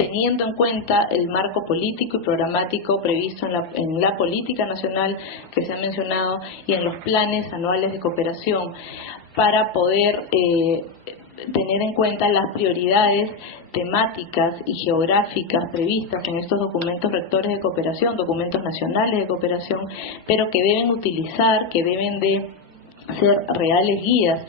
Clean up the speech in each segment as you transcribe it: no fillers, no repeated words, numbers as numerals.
teniendo en cuenta el marco político y programático previsto en la política nacional que se ha mencionado y en los planes anuales de cooperación, para poder tener en cuenta las prioridades temáticas y geográficas previstas en estos documentos rectores de cooperación, documentos nacionales de cooperación, pero que deben utilizar, que deben de ser reales guías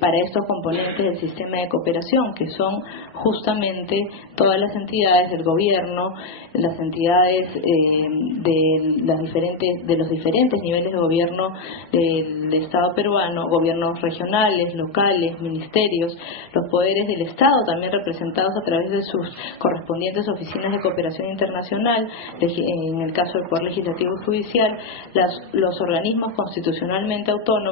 para estos componentes del sistema de cooperación, que son justamente todas las entidades del gobierno, las entidades de los diferentes niveles de gobierno del Estado peruano, gobiernos regionales, locales, ministerios, los poderes del Estado también representados a través de sus correspondientes oficinas de cooperación internacional, en el caso del Poder Legislativo y Judicial, los organismos constitucionalmente autónomos,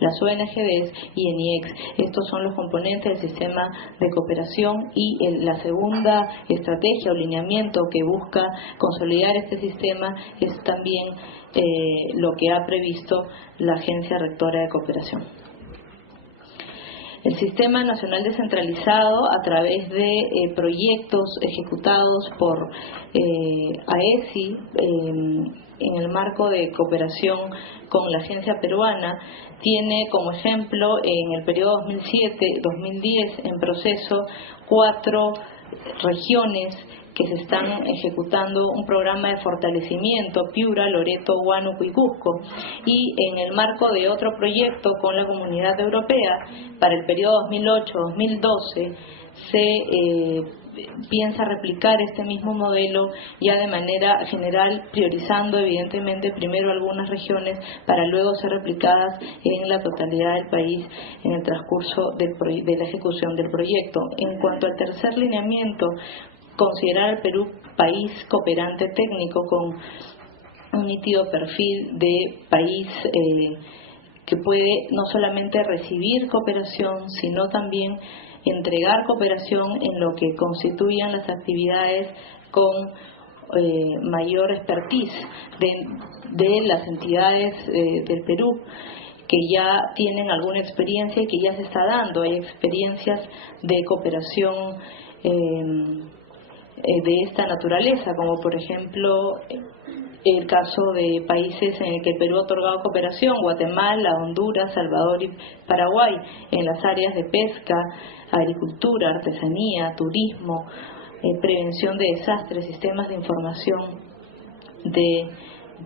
las ONGs y ENIEX. Estos son los componentes del sistema de cooperación, y la segunda estrategia o lineamiento que busca consolidar este sistema es también lo que ha previsto la Agencia Rectora de Cooperación. El Sistema Nacional Descentralizado, a través de proyectos ejecutados por AESI en el marco de cooperación con la agencia peruana, tiene como ejemplo en el periodo 2007-2010 en proceso 4 regiones que se están ejecutando un programa de fortalecimiento: Piura, Loreto, Huánuco y Cusco, y en el marco de otro proyecto con la Comunidad Europea para el periodo 2008-2012 se piensa replicar este mismo modelo ya de manera general, priorizando evidentemente primero algunas regiones para luego ser replicadas en la totalidad del país en el transcurso de la ejecución del proyecto. En cuanto al tercer lineamiento, considerar al Perú país cooperante técnico con un nítido perfil de país que puede no solamente recibir cooperación, sino también entregar cooperación en lo que constituyan las actividades con mayor expertise de las entidades del Perú, que ya tienen alguna experiencia y que ya se está dando. Hay experiencias de cooperación de esta naturaleza, como por ejemplo el caso de países en el que el Perú ha otorgado cooperación: Guatemala, Honduras, Salvador y Paraguay, en las áreas de pesca, agricultura, artesanía, turismo, prevención de desastres, sistemas de información de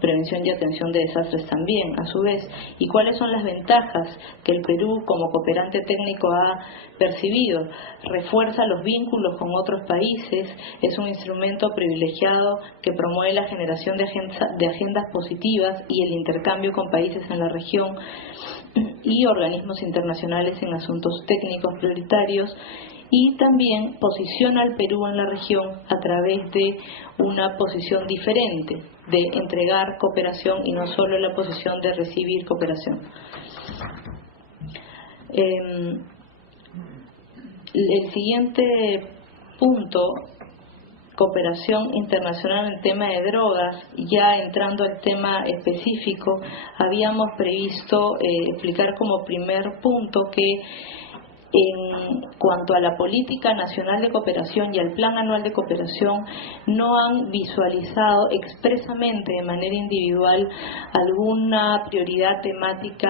prevención y atención de desastres también, a su vez. ¿Y cuáles son las ventajas que el Perú como cooperante técnico ha percibido? Refuerza los vínculos con otros países, es un instrumento privilegiado que promueve la generación de agendas positivas y el intercambio con países en la región y organismos internacionales en asuntos técnicos prioritarios, y también posiciona al Perú en la región a través de una posición diferente de entregar cooperación y no solo la posición de recibir cooperación. El siguiente punto, cooperación internacional en el tema de drogas. Ya entrando al tema específico, habíamos previsto explicar como primer punto que en cuanto a la política nacional de cooperación y al plan anual de cooperación, no han visualizado expresamente de manera individual alguna prioridad temática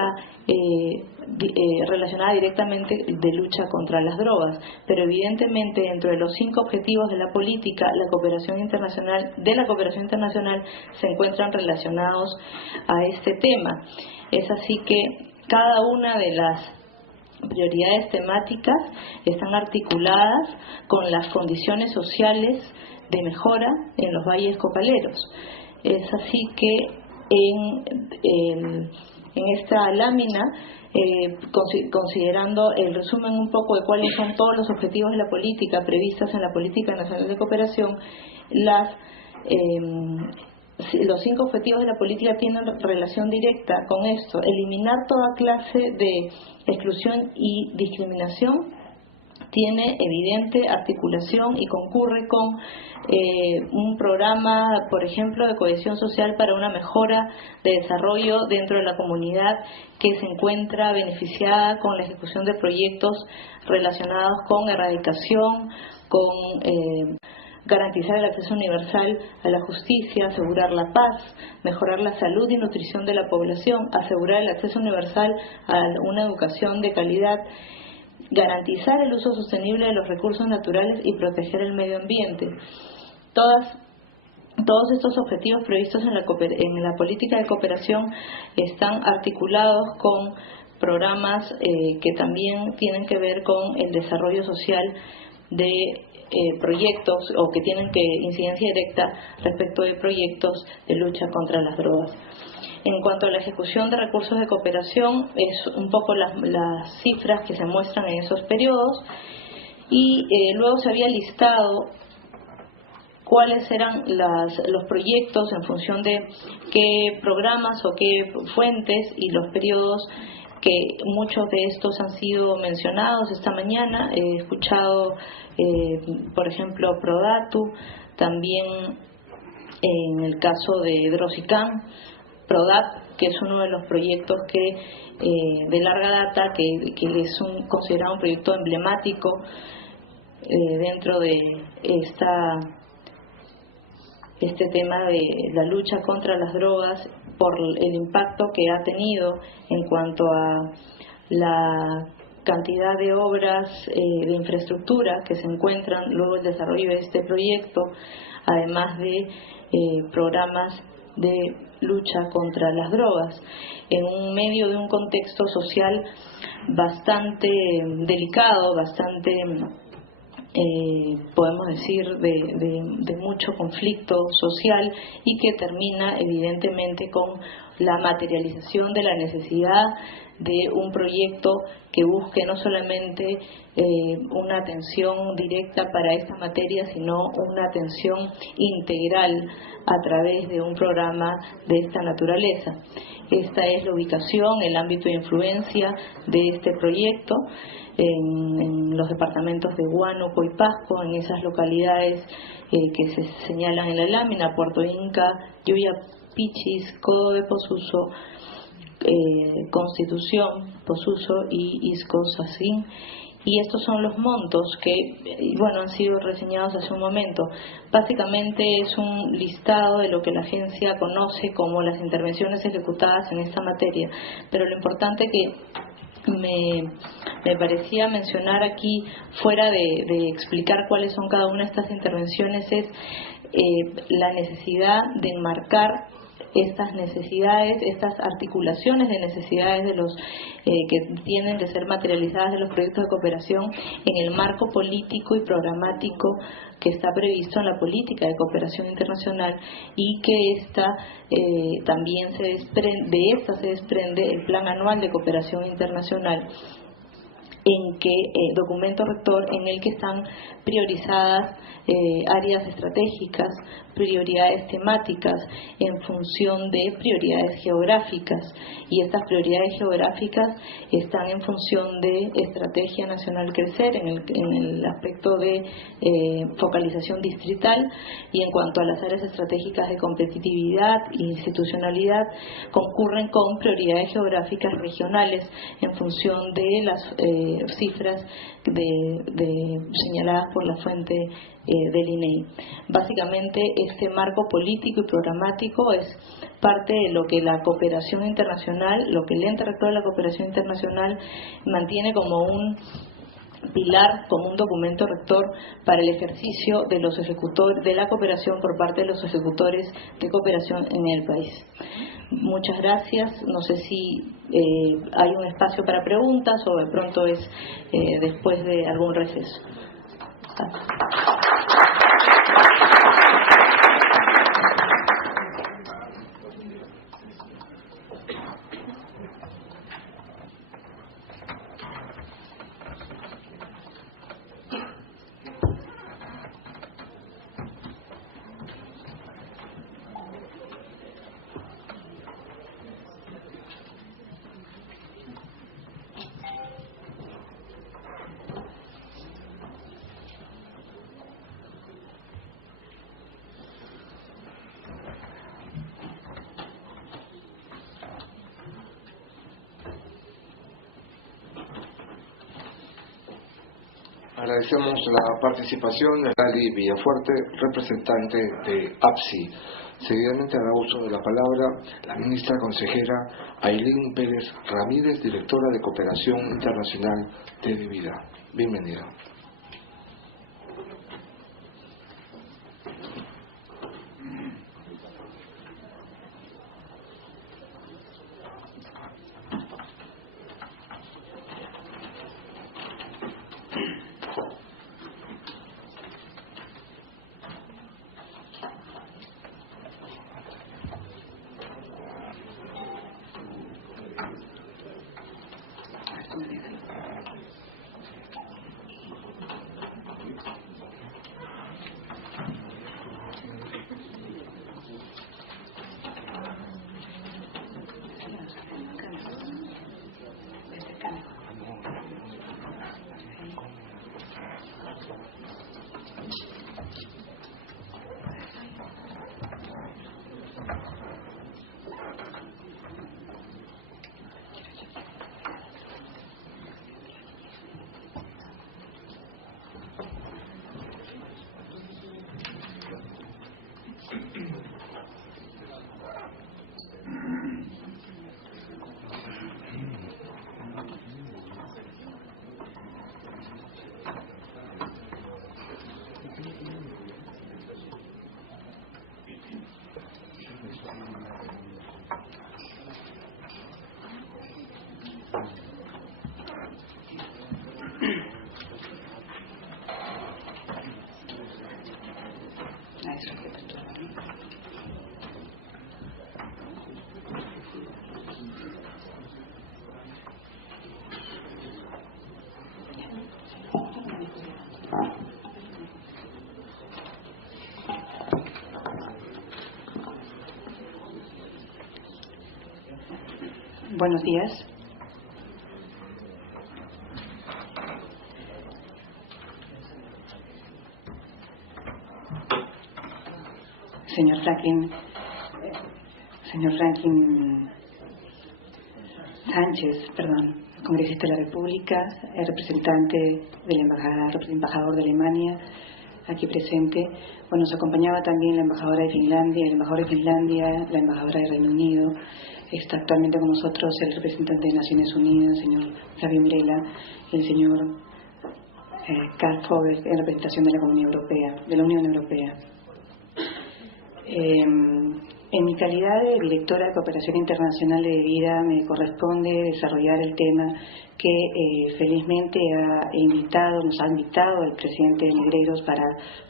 relacionada directamente de lucha contra las drogas, pero evidentemente dentro de los 5 objetivos de la política, la cooperación internacional se encuentran relacionados a este tema. Es así que cada una de las prioridades temáticas están articuladas con las condiciones sociales de mejora en los valles copaleros. Es así que en esta lámina, considerando el resumen un poco de cuáles son todos los objetivos de la política previstas en la Política Nacional de Cooperación, los 5 objetivos de la política tienen relación directa con esto: eliminar toda clase de exclusión y discriminación, tiene evidente articulación y concurre con un programa, por ejemplo, de cohesión social para una mejora de desarrollo dentro de la comunidad que se encuentra beneficiada con la ejecución de proyectos relacionados con erradicación, con garantizar el acceso universal a la justicia, asegurar la paz, mejorar la salud y nutrición de la población, asegurar el acceso universal a una educación de calidad, garantizar el uso sostenible de los recursos naturales y proteger el medio ambiente. Todos estos objetivos previstos en la política de cooperación están articulados con programas que también tienen que ver con el desarrollo social de proyectos o que tienen incidencia directa respecto de proyectos de lucha contra las drogas. En cuanto a la ejecución de recursos de cooperación, es un poco las cifras que se muestran en esos periodos, y luego se había listado cuáles eran los proyectos en función de qué programas o qué fuentes y los periodos, que muchos de estos han sido mencionados esta mañana. He escuchado, por ejemplo, Prodatu, también en el caso de Drosicam, PRODAT, que es uno de los proyectos de larga data, que es considerado un proyecto emblemático dentro de este tema de la lucha contra las drogas, por el impacto que ha tenido en cuanto a la cantidad de obras de infraestructura que se encuentran luego del desarrollo de este proyecto, además de programas de lucha contra las drogas, en medio de un contexto social bastante delicado, bastante podemos decir de mucho conflicto social, y que termina evidentemente con la materialización de la necesidad de un proyecto que busque no solamente una atención directa para esta materia, sino una atención integral a través de un programa de esta naturaleza. Esta es la ubicación, el ámbito de influencia de este proyecto en los departamentos de Huánuco y Pasco, en esas localidades que se señalan en la lámina: Puerto Inca, Yuyapichis, Codo de Posuso, Constitución, Posuso y Iscosacín. Y estos son los montos que, han sido reseñados hace un momento. Básicamente es un listado de lo que la agencia conoce como las intervenciones ejecutadas en esta materia. Pero lo importante que me parecía mencionar aquí, fuera de explicar cuáles son cada una de estas intervenciones, es la necesidad de enmarcar estas necesidades, estas articulaciones de necesidades de los que tienen de ser materializadas de los proyectos de cooperación en el marco político y programático que está previsto en la política de cooperación internacional, y que también de esta se desprende el Plan Anual de Cooperación Internacional, documento rector en el que están priorizadas áreas estratégicas, prioridades temáticas en función de prioridades geográficas, y estas prioridades geográficas están en función de Estrategia Nacional Crecer en el aspecto de focalización distrital, y en cuanto a las áreas estratégicas de competitividad e institucionalidad concurren con prioridades geográficas regionales en función de las cifras señaladas por la fuente del INEI. Básicamente, este marco político y programático es parte de lo que la cooperación internacional, lo que el ente rector de la cooperación internacional mantiene como un pilar, como un documento rector para el ejercicio de los ejecutores de la cooperación por parte de los ejecutores de cooperación en el país. Muchas gracias. No sé si hay un espacio para preguntas o de pronto es después de algún receso. Agradecemos la participación de Lali Villafuerte, representante de APSI. Seguidamente dará uso de la palabra la ministra consejera Aylin Pérez Ramírez, directora de Cooperación Internacional de Vida. Bienvenida. Buenos días. Señor Franklin Sánchez, congresista de la República, representante del embajador de Alemania, aquí presente. Bueno, nos acompañaba también la embajadora de Finlandia, el embajador de Finlandia, la embajadora de Reino Unido. Está actualmente con nosotros el representante de Naciones Unidas, el señor Fabio Mirela, y el señor Karl Fogel, en representación de la Comunidad Europea, de la Unión Europea. En mi calidad de directora de Cooperación Internacional de Vida, me corresponde desarrollar el tema que felizmente nos ha invitado el presidente Negreiros para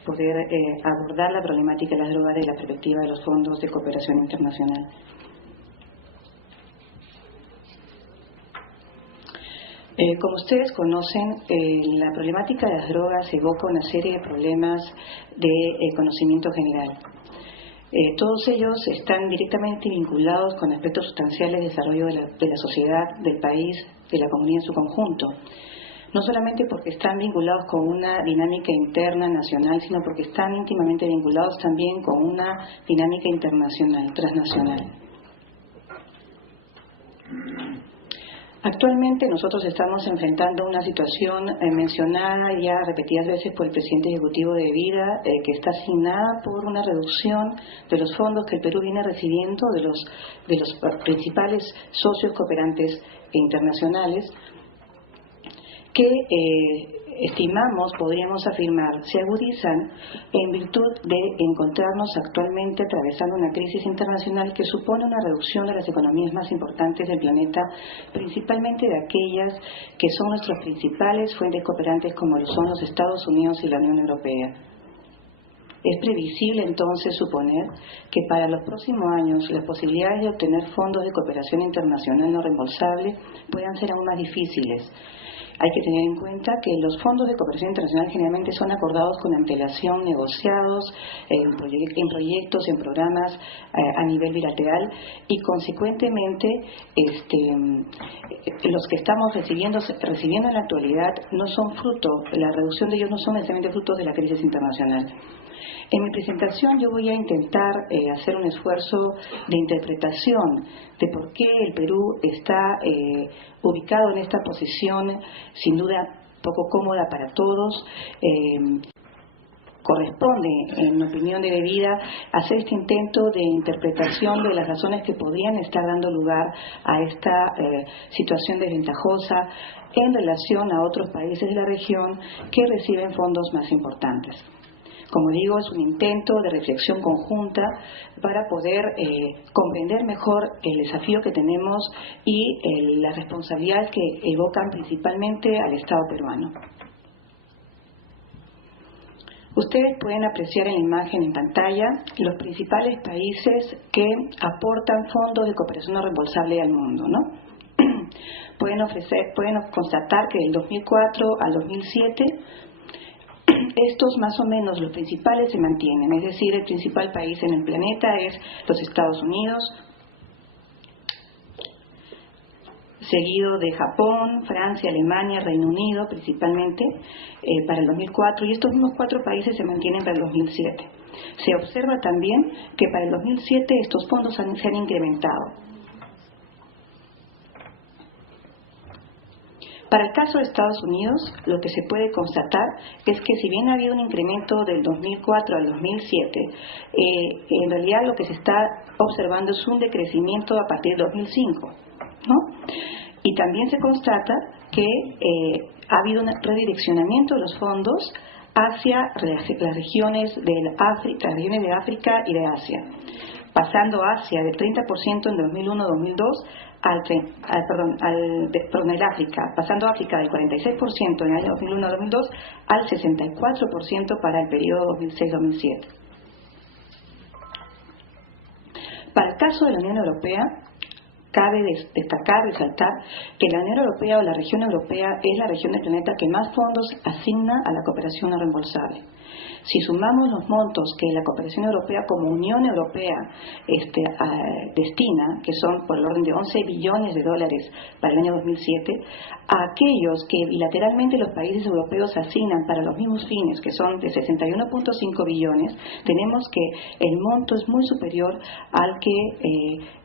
poder abordar la problemática de las drogas desde la perspectiva de los fondos de cooperación internacional. Como ustedes conocen, la problemática de las drogas evoca una serie de problemas de conocimiento general. Todos ellos están directamente vinculados con aspectos sustanciales de desarrollo de la sociedad, del país, de la comunidad en su conjunto. No solamente porque están vinculados con una dinámica interna nacional, sino porque están íntimamente vinculados también con una dinámica internacional, transnacional. Actualmente nosotros estamos enfrentando una situación mencionada ya repetidas veces por el presidente ejecutivo de Vida, que está asignada por una reducción de los fondos que el Perú viene recibiendo de los principales socios cooperantes internacionales, que estimamos, podríamos afirmar, se agudizan en virtud de encontrarnos actualmente atravesando una crisis internacional que supone una reducción de las economías más importantes del planeta, principalmente de aquellas que son nuestras principales fuentes cooperantes, como lo son los Estados Unidos y la Unión Europea. Es previsible entonces suponer que para los próximos años las posibilidades de obtener fondos de cooperación internacional no reembolsable puedan ser aún más difíciles. Hay que tener en cuenta que los fondos de cooperación internacional generalmente son acordados con antelación, negociados en proyectos, en programas a nivel bilateral, y consecuentemente los que estamos recibiendo en la actualidad no son fruto, la reducción de ellos no son necesariamente frutos de la crisis internacional. En mi presentación yo voy a intentar hacer un esfuerzo de interpretación de por qué el Perú está ubicado en esta posición, sin duda poco cómoda para todos. Corresponde, en mi opinión de vida, hacer este intento de interpretación de las razones que podrían estar dando lugar a esta situación desventajosa en relación a otros países de la región que reciben fondos más importantes. Como digo, es un intento de reflexión conjunta para poder comprender mejor el desafío que tenemos y las responsabilidades que evocan principalmente al Estado peruano. Ustedes pueden apreciar en la imagen en pantalla los principales países que aportan fondos de cooperación no reembolsable al mundo, ¿no? Pueden constatar que del 2004 al 2007 estos más o menos los principales se mantienen, es decir, el principal país en el planeta es los Estados Unidos, seguido de Japón, Francia, Alemania, Reino Unido principalmente para el 2004, y estos mismos 4 países se mantienen para el 2007. Se observa también que para el 2007 estos fondos se han incrementado. Para el caso de Estados Unidos, lo que se puede constatar es que si bien ha habido un incremento del 2004 al 2007, en realidad lo que se está observando es un decrecimiento a partir del 2005, ¿no? Y también se constata que ha habido un redireccionamiento de los fondos hacia las regiones de África y de Asia, pasando Asia del 30% en 2001-2002 el África, pasando África del 46% en el año 2001-2002 al 64% para el periodo 2006-2007. Para el caso de la Unión Europea, cabe resaltar que la Unión Europea o la región europea es la región del planeta que más fondos asigna a la cooperación no reembolsable. Si sumamos los montos que la cooperación europea como Unión Europea destina, que son por el orden de 11 billones de dólares para el año 2007, a aquellos que bilateralmente los países europeos asignan para los mismos fines, que son de 61.5 billones, tenemos que el monto es muy superior al que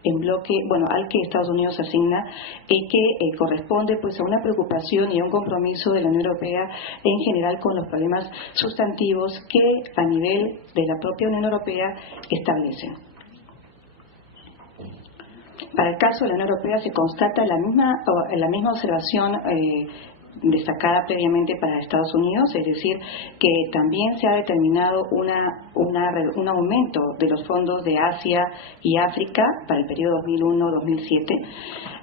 al que Estados Unidos asigna y que corresponde pues a una preocupación y a un compromiso de la Unión Europea en general con los problemas sustantivos que a nivel de la propia Unión Europea establecen. Para el caso de la Unión Europea se constata la misma observación destacada previamente para Estados Unidos, es decir, que también se ha determinado un aumento de los fondos de Asia y África para el periodo 2001-2007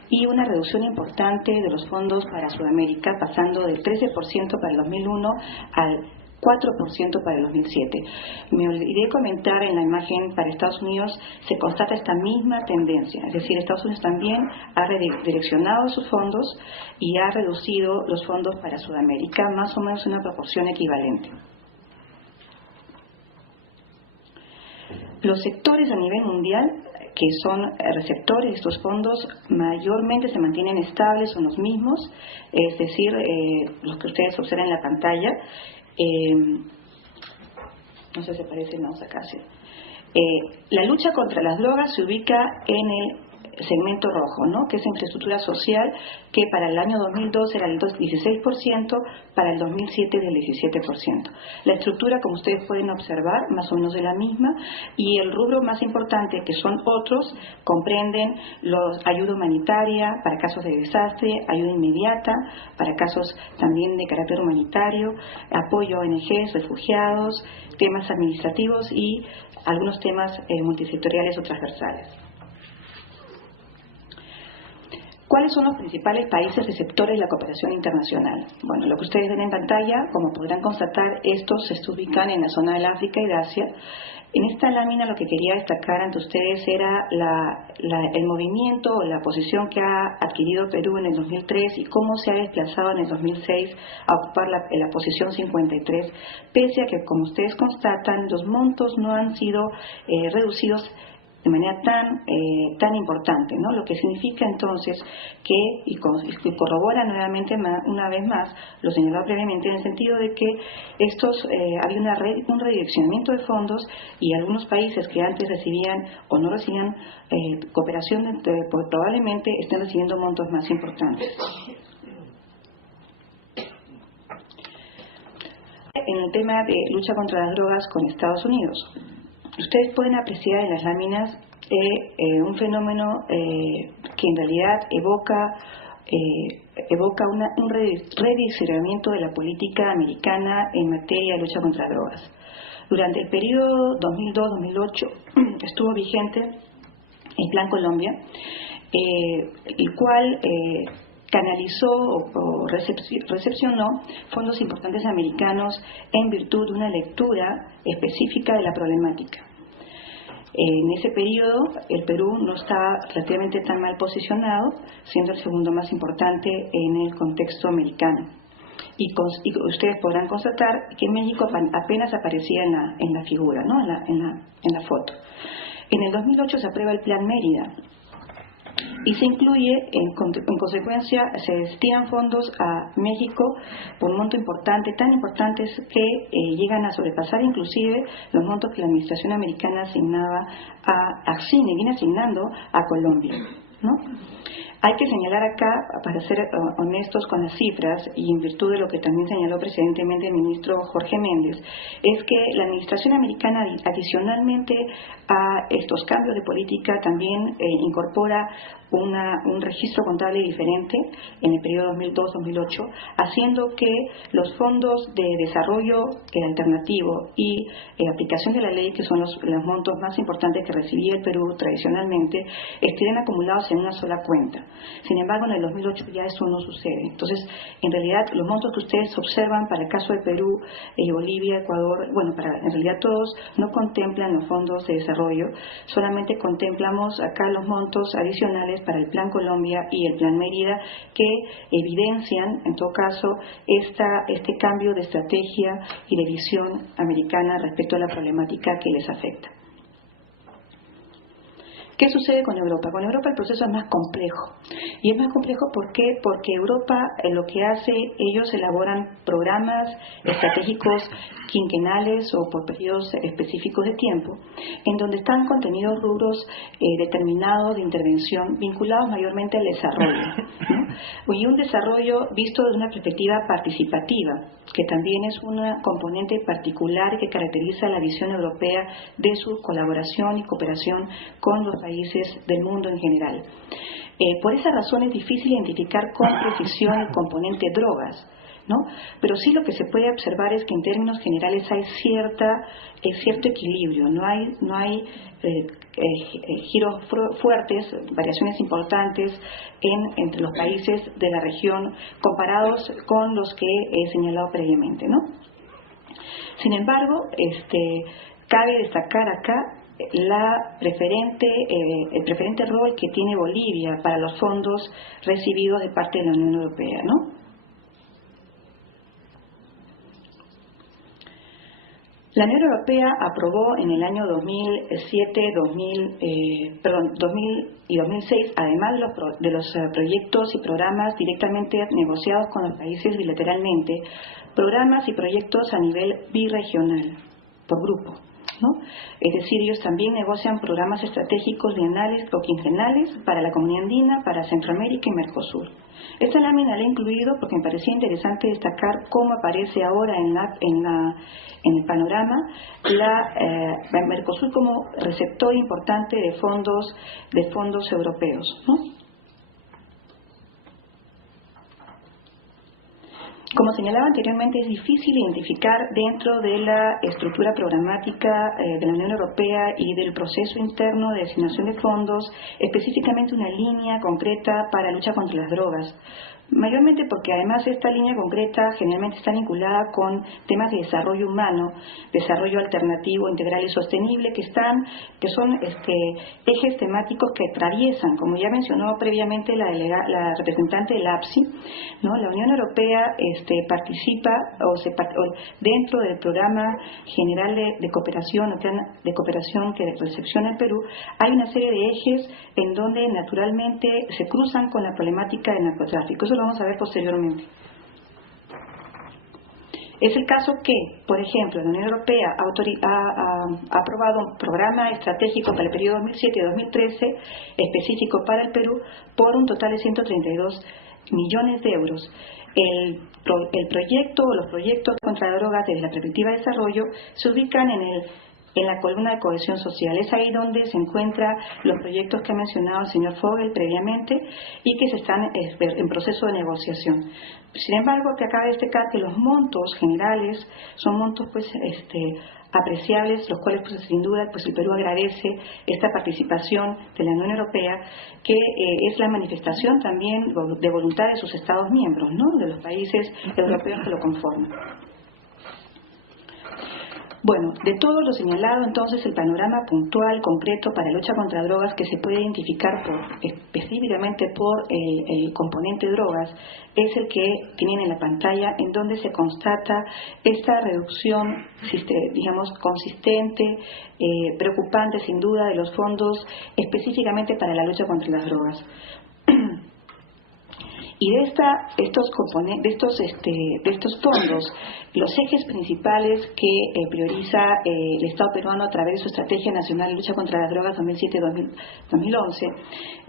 y una reducción importante de los fondos para Sudamérica, pasando del 13% para el 2001 al 4% para el 2007. Me olvidé comentar en la imagen para Estados Unidos, se constata esta misma tendencia, es decir, Estados Unidos también ha redireccionado sus fondos y ha reducido los fondos para Sudamérica, más o menos en una proporción equivalente. Los sectores a nivel mundial que son receptores de estos fondos mayormente se mantienen estables, son los mismos, es decir, los que ustedes observan en la pantalla. No sé si aparece, no, acá sí. La lucha contra las drogas se ubica en el segmento rojo, ¿no? Que es infraestructura social, que para el año 2002 era el 16%, para el 2007 del 17%. La estructura, como ustedes pueden observar, más o menos es la misma, y el rubro más importante, que son otros, comprenden ayuda humanitaria para casos de desastre, ayuda inmediata para casos también de carácter humanitario, apoyo a ONGs, refugiados, temas administrativos y algunos temas multisectoriales o transversales. ¿Cuáles son los principales países receptores de la cooperación internacional? Bueno, lo que ustedes ven en pantalla, como podrán constatar, estos se ubican en la zona del África y de Asia. En esta lámina lo que quería destacar ante ustedes era el movimiento o la posición que ha adquirido Perú en el 2003 y cómo se ha desplazado en el 2006 a ocupar la posición 53, pese a que, como ustedes constatan, los montos no han sido reducidos de manera tan importante, ¿no? Lo que significa entonces que, y corrobora nuevamente una vez más, lo señalado previamente, en el sentido de que había un redireccionamiento de fondos y algunos países que antes recibían o no recibían cooperación, pues probablemente estén recibiendo montos más importantes. en el tema de lucha contra las drogas con Estados Unidos. Ustedes pueden apreciar en las láminas un fenómeno que en realidad evoca un rediseñamiento de la política americana en materia de lucha contra drogas. Durante el periodo 2002-2008 estuvo vigente el Plan Colombia, el cual canalizó o recepcionó fondos importantes americanos en virtud de una lectura específica de la problemática. En ese periodo el Perú no estaba relativamente tan mal posicionado, siendo el segundo más importante en el contexto americano. Y ustedes podrán constatar que México apenas aparecía en la figura, ¿no? en la foto. En el 2008 se aprueba el Plan Mérida y se incluye, en consecuencia, se destinan fondos a México por un monto importante, tan importantes que llegan a sobrepasar inclusive los montos que la administración americana asignaba viene asignando a Colombia, ¿no? Hay que señalar acá, para ser honestos con las cifras, y en virtud de lo que también señaló precedentemente el ministro Jorge Méndez, es que la administración americana, adicionalmente a estos cambios de política, también incorpora un registro contable diferente en el periodo 2002-2008, haciendo que los fondos de desarrollo alternativo y aplicación de la ley, que son los montos más importantes que recibía el Perú tradicionalmente, estén acumulados en una sola cuenta. Sin embargo, en el 2008 ya eso no sucede. Entonces, en realidad, los montos que ustedes observan para el caso de Perú, Bolivia, Ecuador, en realidad todos no contemplan los fondos de desarrollo, solamente contemplamos acá los montos adicionales para el Plan Colombia y el Plan Mérida, que evidencian, en todo caso, este cambio de estrategia y de visión americana respecto a la problemática que les afecta. ¿Qué sucede con Europa? Con Europa el proceso es más complejo. Y es más complejo ¿por qué? Porque Europa lo que hace, ellos elaboran programas estratégicos quinquenales o por periodos específicos de tiempo, en donde están contenidos rubros determinados de intervención vinculados mayormente al desarrollo, ¿no? Y un desarrollo visto desde una perspectiva participativa, que también es una componente particular que caracteriza la visión europea de su colaboración y cooperación con los países del mundo en general. Por esa razón es difícil identificar con precisión el componente drogas, ¿no? Pero sí lo que se puede observar es que en términos generales hay cierto equilibrio, no hay giros fuertes, variaciones importantes entre los países de la región comparados con los que he señalado previamente, ¿no? Sin embargo, cabe destacar acá el preferente rol que tiene Bolivia para los fondos recibidos de parte de la Unión Europea, ¿no? La Unión Europea aprobó en el año 2007, 2000 y 2006, además de los proyectos y programas directamente negociados con los países bilateralmente, programas y proyectos a nivel birregional, por grupo, ¿no? Es decir, ellos también negocian programas estratégicos bienales o quinquenales para la Comunidad Andina, para Centroamérica y Mercosur. Esta lámina la he incluido porque me parecía interesante destacar cómo aparece ahora en el panorama Mercosur como receptor importante de fondos europeos, ¿no? Como señalaba anteriormente, es difícil identificar dentro de la estructura programática de la Unión Europea y del proceso interno de asignación de fondos específicamente una línea concreta para lucha contra las drogas. Mayormente porque además esta línea concreta generalmente está vinculada con temas de desarrollo humano, desarrollo alternativo, integral y sostenible, que son ejes temáticos que atraviesan, como ya mencionó previamente la representante del APSI, ¿no? La Unión Europea participa dentro del programa general de cooperación, el plan de cooperación que recepciona el Perú. Hay una serie de ejes en donde naturalmente se cruzan con la problemática del narcotráfico. Eso lo vamos a ver posteriormente. Es el caso que, por ejemplo, la Unión Europea ha aprobado un programa estratégico para el periodo 2007-2013 específico para el Perú por un total de 132 millones de euros. El proyecto o los proyectos contra drogas desde la perspectiva de desarrollo se ubican en la columna de cohesión social. Es ahí donde se encuentran los proyectos que ha mencionado el señor Fogel previamente y que se están en proceso de negociación. Sin embargo, que acaba de destacar que los montos generales son montos apreciables, los cuales sin duda el Perú agradece esta participación de la Unión Europea, que es la manifestación también de voluntad de sus Estados miembros, ¿no?, de los países europeos que lo conforman. Bueno, de todo lo señalado, entonces, el panorama puntual, concreto para la lucha contra drogas que se puede identificar específicamente por el componente drogas es el que tienen en la pantalla, en donde se constata esta reducción, digamos, consistente, preocupante sin duda, de los fondos específicamente para la lucha contra las drogas. Y de estos fondos, los ejes principales que prioriza el Estado peruano a través de su Estrategia Nacional de Lucha contra las Drogas 2007-2011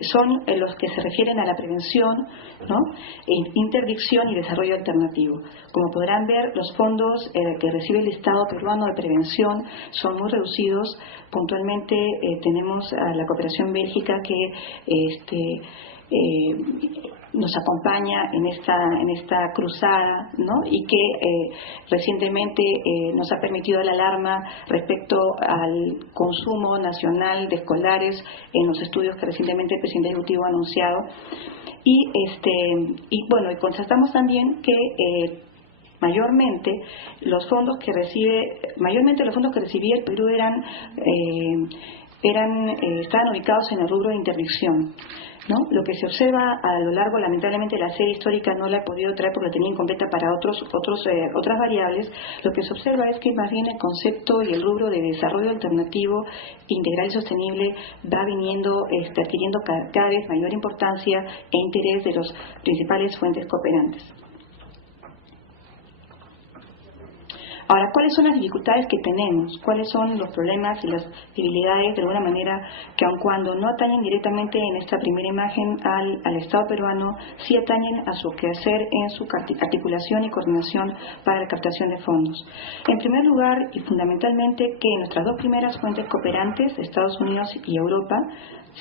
son los que se refieren a la prevención, ¿no?, interdicción y desarrollo alternativo. Como podrán ver, los fondos que recibe el Estado peruano de prevención son muy reducidos. Puntualmente tenemos a la Cooperación Bélgica que nos acompaña en esta cruzada, ¿no?, y que recientemente nos ha permitido la alarma respecto al consumo nacional de escolares en los estudios que recientemente el presidente ejecutivo ha anunciado. Y constatamos también que mayormente los fondos que recibía el Perú estaban ubicados en el rubro de interdicción, ¿no? Lo que se observa a lo largo, lamentablemente la serie histórica no la he podido traer porque la tenía incompleta para otras variables. Lo que se observa es que más bien el concepto y el rubro de desarrollo alternativo, integral y sostenible va viniendo, adquiriendo cada vez mayor importancia e interés de los principales fuentes cooperantes. Ahora, ¿cuáles son las dificultades que tenemos? ¿Cuáles son los problemas y las debilidades, de alguna manera, que aun cuando no atañen directamente en esta primera imagen al Estado peruano, sí atañen a su quehacer en su articulación y coordinación para la captación de fondos? En primer lugar, y fundamentalmente, que nuestras dos primeras fuentes cooperantes, Estados Unidos y Europa,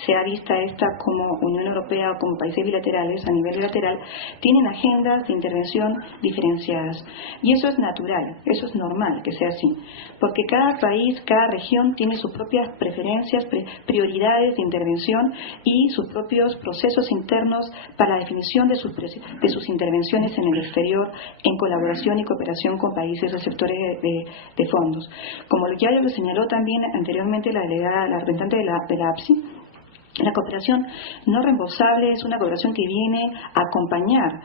sea vista esta como Unión Europea o como países bilaterales, a nivel bilateral, tienen agendas de intervención diferenciadas. Y eso es natural, eso es normal que sea así, porque cada país, cada región tiene sus propias preferencias, prioridades de intervención y sus propios procesos internos para la definición de sus intervenciones en el exterior, en colaboración y cooperación con países receptores de fondos. Como ya lo señaló también anteriormente la representante de la APSI, la cooperación no reembolsable es una cooperación que viene a acompañar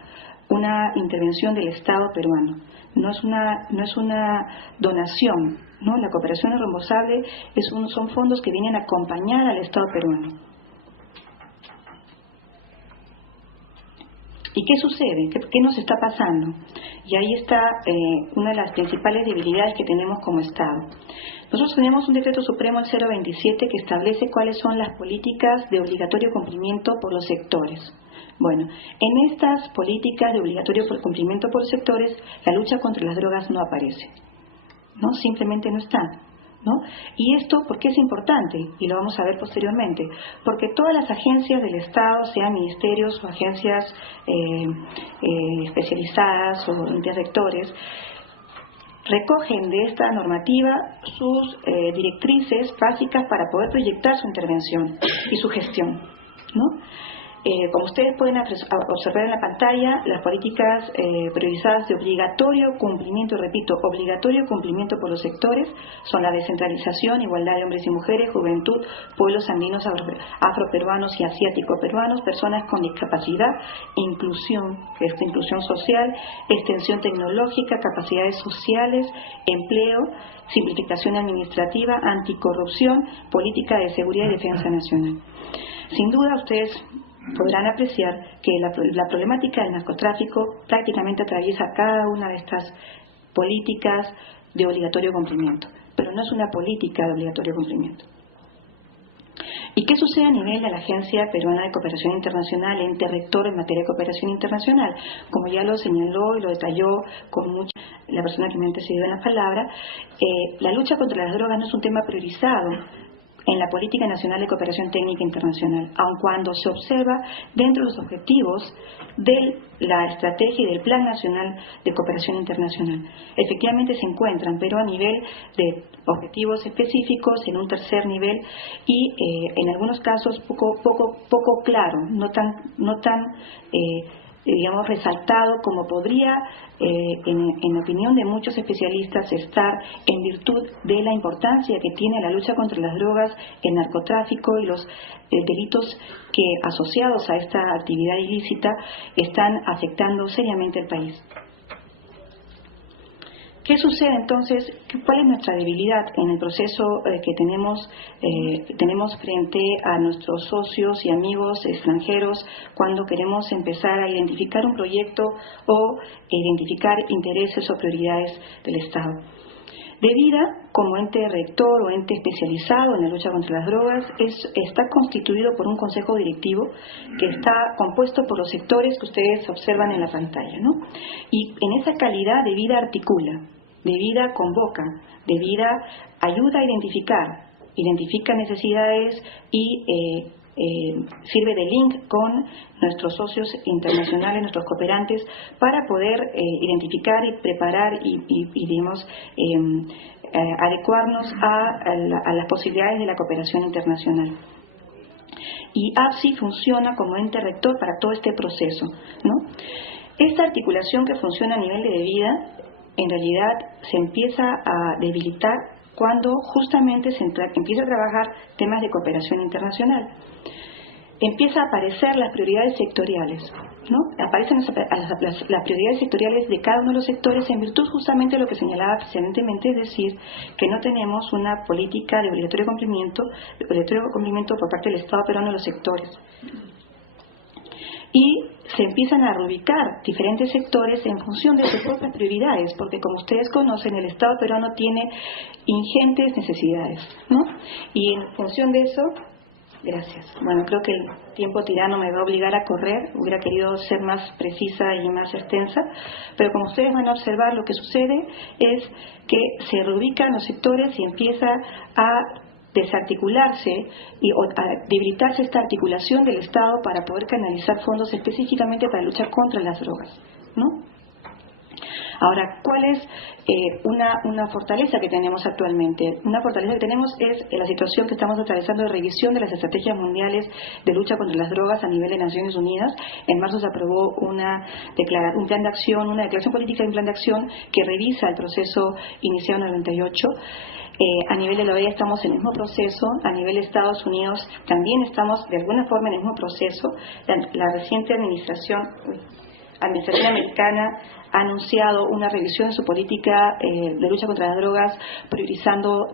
una intervención del Estado peruano. No es una donación, ¿no? La cooperación no reembolsable son fondos que vienen a acompañar al Estado peruano. ¿Y qué sucede? ¿Qué nos está pasando? Y ahí está una de las principales debilidades que tenemos como Estado. Nosotros tenemos un decreto supremo, el 027, que establece cuáles son las políticas de obligatorio cumplimiento por los sectores. Bueno, en estas políticas de obligatorio cumplimiento por sectores, la lucha contra las drogas no aparece, ¿no? Simplemente no está, ¿no? Y esto, ¿por qué es importante? Y lo vamos a ver posteriormente. Porque todas las agencias del Estado, sean ministerios o agencias especializadas o interrectores, recogen de esta normativa sus directrices básicas para poder proyectar su intervención y su gestión, ¿no? Como ustedes pueden observar en la pantalla, las políticas priorizadas de obligatorio cumplimiento, repito, obligatorio cumplimiento por los sectores, son la descentralización, igualdad de hombres y mujeres, juventud, pueblos andinos, afroperuanos y asiático-peruanos, personas con discapacidad, inclusión, inclusión social, extensión tecnológica, capacidades sociales, empleo, simplificación administrativa, anticorrupción, política de seguridad y defensa nacional. Sin duda ustedes podrán apreciar que la problemática del narcotráfico prácticamente atraviesa cada una de estas políticas de obligatorio cumplimiento, pero no es una política de obligatorio cumplimiento. ¿Y qué sucede a nivel de la Agencia Peruana de Cooperación Internacional, ente rector en materia de cooperación internacional? Como ya lo señaló y lo detalló con mucha la persona que me ha antecedido en la palabra, la lucha contra las drogas no es un tema priorizado en la Política Nacional de Cooperación Técnica Internacional, aun cuando se observa dentro de los objetivos de la estrategia y del Plan Nacional de Cooperación Internacional. Efectivamente se encuentran, pero a nivel de objetivos específicos, en un tercer nivel y en algunos casos poco claro, no tan digamos resaltado como podría en opinión de muchos especialistas estar, en virtud de la importancia que tiene la lucha contra las drogas, el narcotráfico y los delitos que asociados a esta actividad ilícita están afectando seriamente al país. ¿Qué sucede entonces? ¿Cuál es nuestra debilidad en el proceso que tenemos frente a nuestros socios y amigos extranjeros cuando queremos empezar a identificar un proyecto o identificar intereses o prioridades del Estado? DEVIDA, como ente rector o ente especializado en la lucha contra las drogas, está constituido por un consejo directivo que está compuesto por los sectores que ustedes observan en la pantalla, ¿no? Y en esa calidad DEVIDA articula, DEVIDA convoca, DEVIDA ayuda a identifica necesidades y sirve de link con nuestros socios internacionales, nuestros cooperantes, para poder identificar y preparar y digamos, adecuarnos a las posibilidades de la cooperación internacional. Y APSI funciona como ente rector para todo este proceso, ¿no? Esta articulación que funciona a nivel de DEVIDA, en realidad se empieza a debilitar cuando justamente se empieza a trabajar temas de cooperación internacional. Empieza a aparecer las prioridades sectoriales, ¿no? Aparecen las prioridades sectoriales de cada uno de los sectores en virtud justamente de lo que señalaba precedentemente, es decir, que no tenemos una política de obligatorio cumplimiento por parte del Estado peruano de los sectores. Y se empiezan a reubicar diferentes sectores en función de sus propias prioridades, porque como ustedes conocen, el Estado peruano tiene ingentes necesidades, ¿no? Y en función de eso, gracias. Bueno, creo que el tiempo tirano me va a obligar a correr, hubiera querido ser más precisa y más extensa, pero como ustedes van a observar, lo que sucede es que se reubican los sectores y empieza a desarticularse o a debilitarse esta articulación del Estado para poder canalizar fondos específicamente para luchar contra las drogas, ¿no? Ahora, ¿cuál es una fortaleza que tenemos actualmente? Una fortaleza que tenemos es la situación que estamos atravesando de revisión de las estrategias mundiales de lucha contra las drogas a nivel de Naciones Unidas. En marzo se aprobó un plan de acción, una declaración política y un plan de acción que revisa el proceso iniciado en el 98. A nivel de la OEA estamos en el mismo proceso, a nivel de Estados Unidos también estamos de alguna forma en el mismo proceso. La reciente administración americana ha anunciado una revisión de su política de lucha contra las drogas,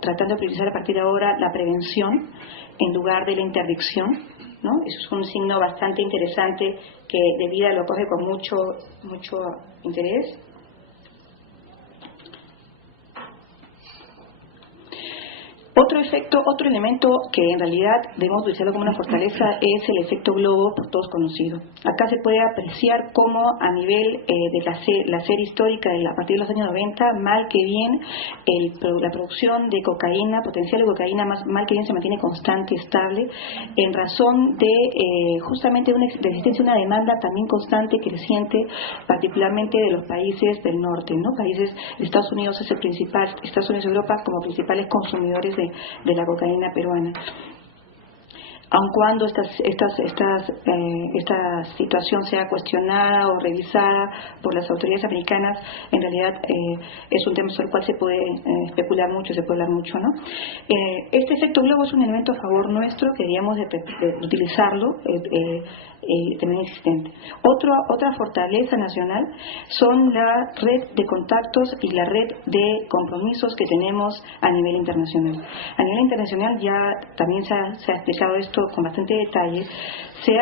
tratando de priorizar a partir de ahora la prevención en lugar de la interdicción, ¿no? Eso es un signo bastante interesante que DEVIDA lo coge con mucho interés. Otro elemento que en realidad debemos utilizarlo como una fortaleza es el efecto globo, por todos conocido. Acá se puede apreciar cómo a nivel de la serie histórica a partir de los años 90, mal que bien, la producción de cocaína, potencial de cocaína, mal que bien se mantiene constante, estable, en razón de justamente de la existencia de una demanda también constante, creciente, particularmente de los países del norte, ¿no? Países de Estados Unidos es el principal, Estados Unidos y Europa como principales consumidores de la cocaína peruana. Aun cuando esta situación sea cuestionada o revisada por las autoridades americanas, en realidad es un tema sobre el cual se puede especular mucho, se puede hablar mucho, ¿no? Este efecto globo es un elemento a favor nuestro que deberíamos de utilizarlo también existente. Otra fortaleza nacional son la red de contactos y la red de compromisos que tenemos a nivel internacional. A nivel internacional ya también se ha explicado esto esto con bastante detalle, se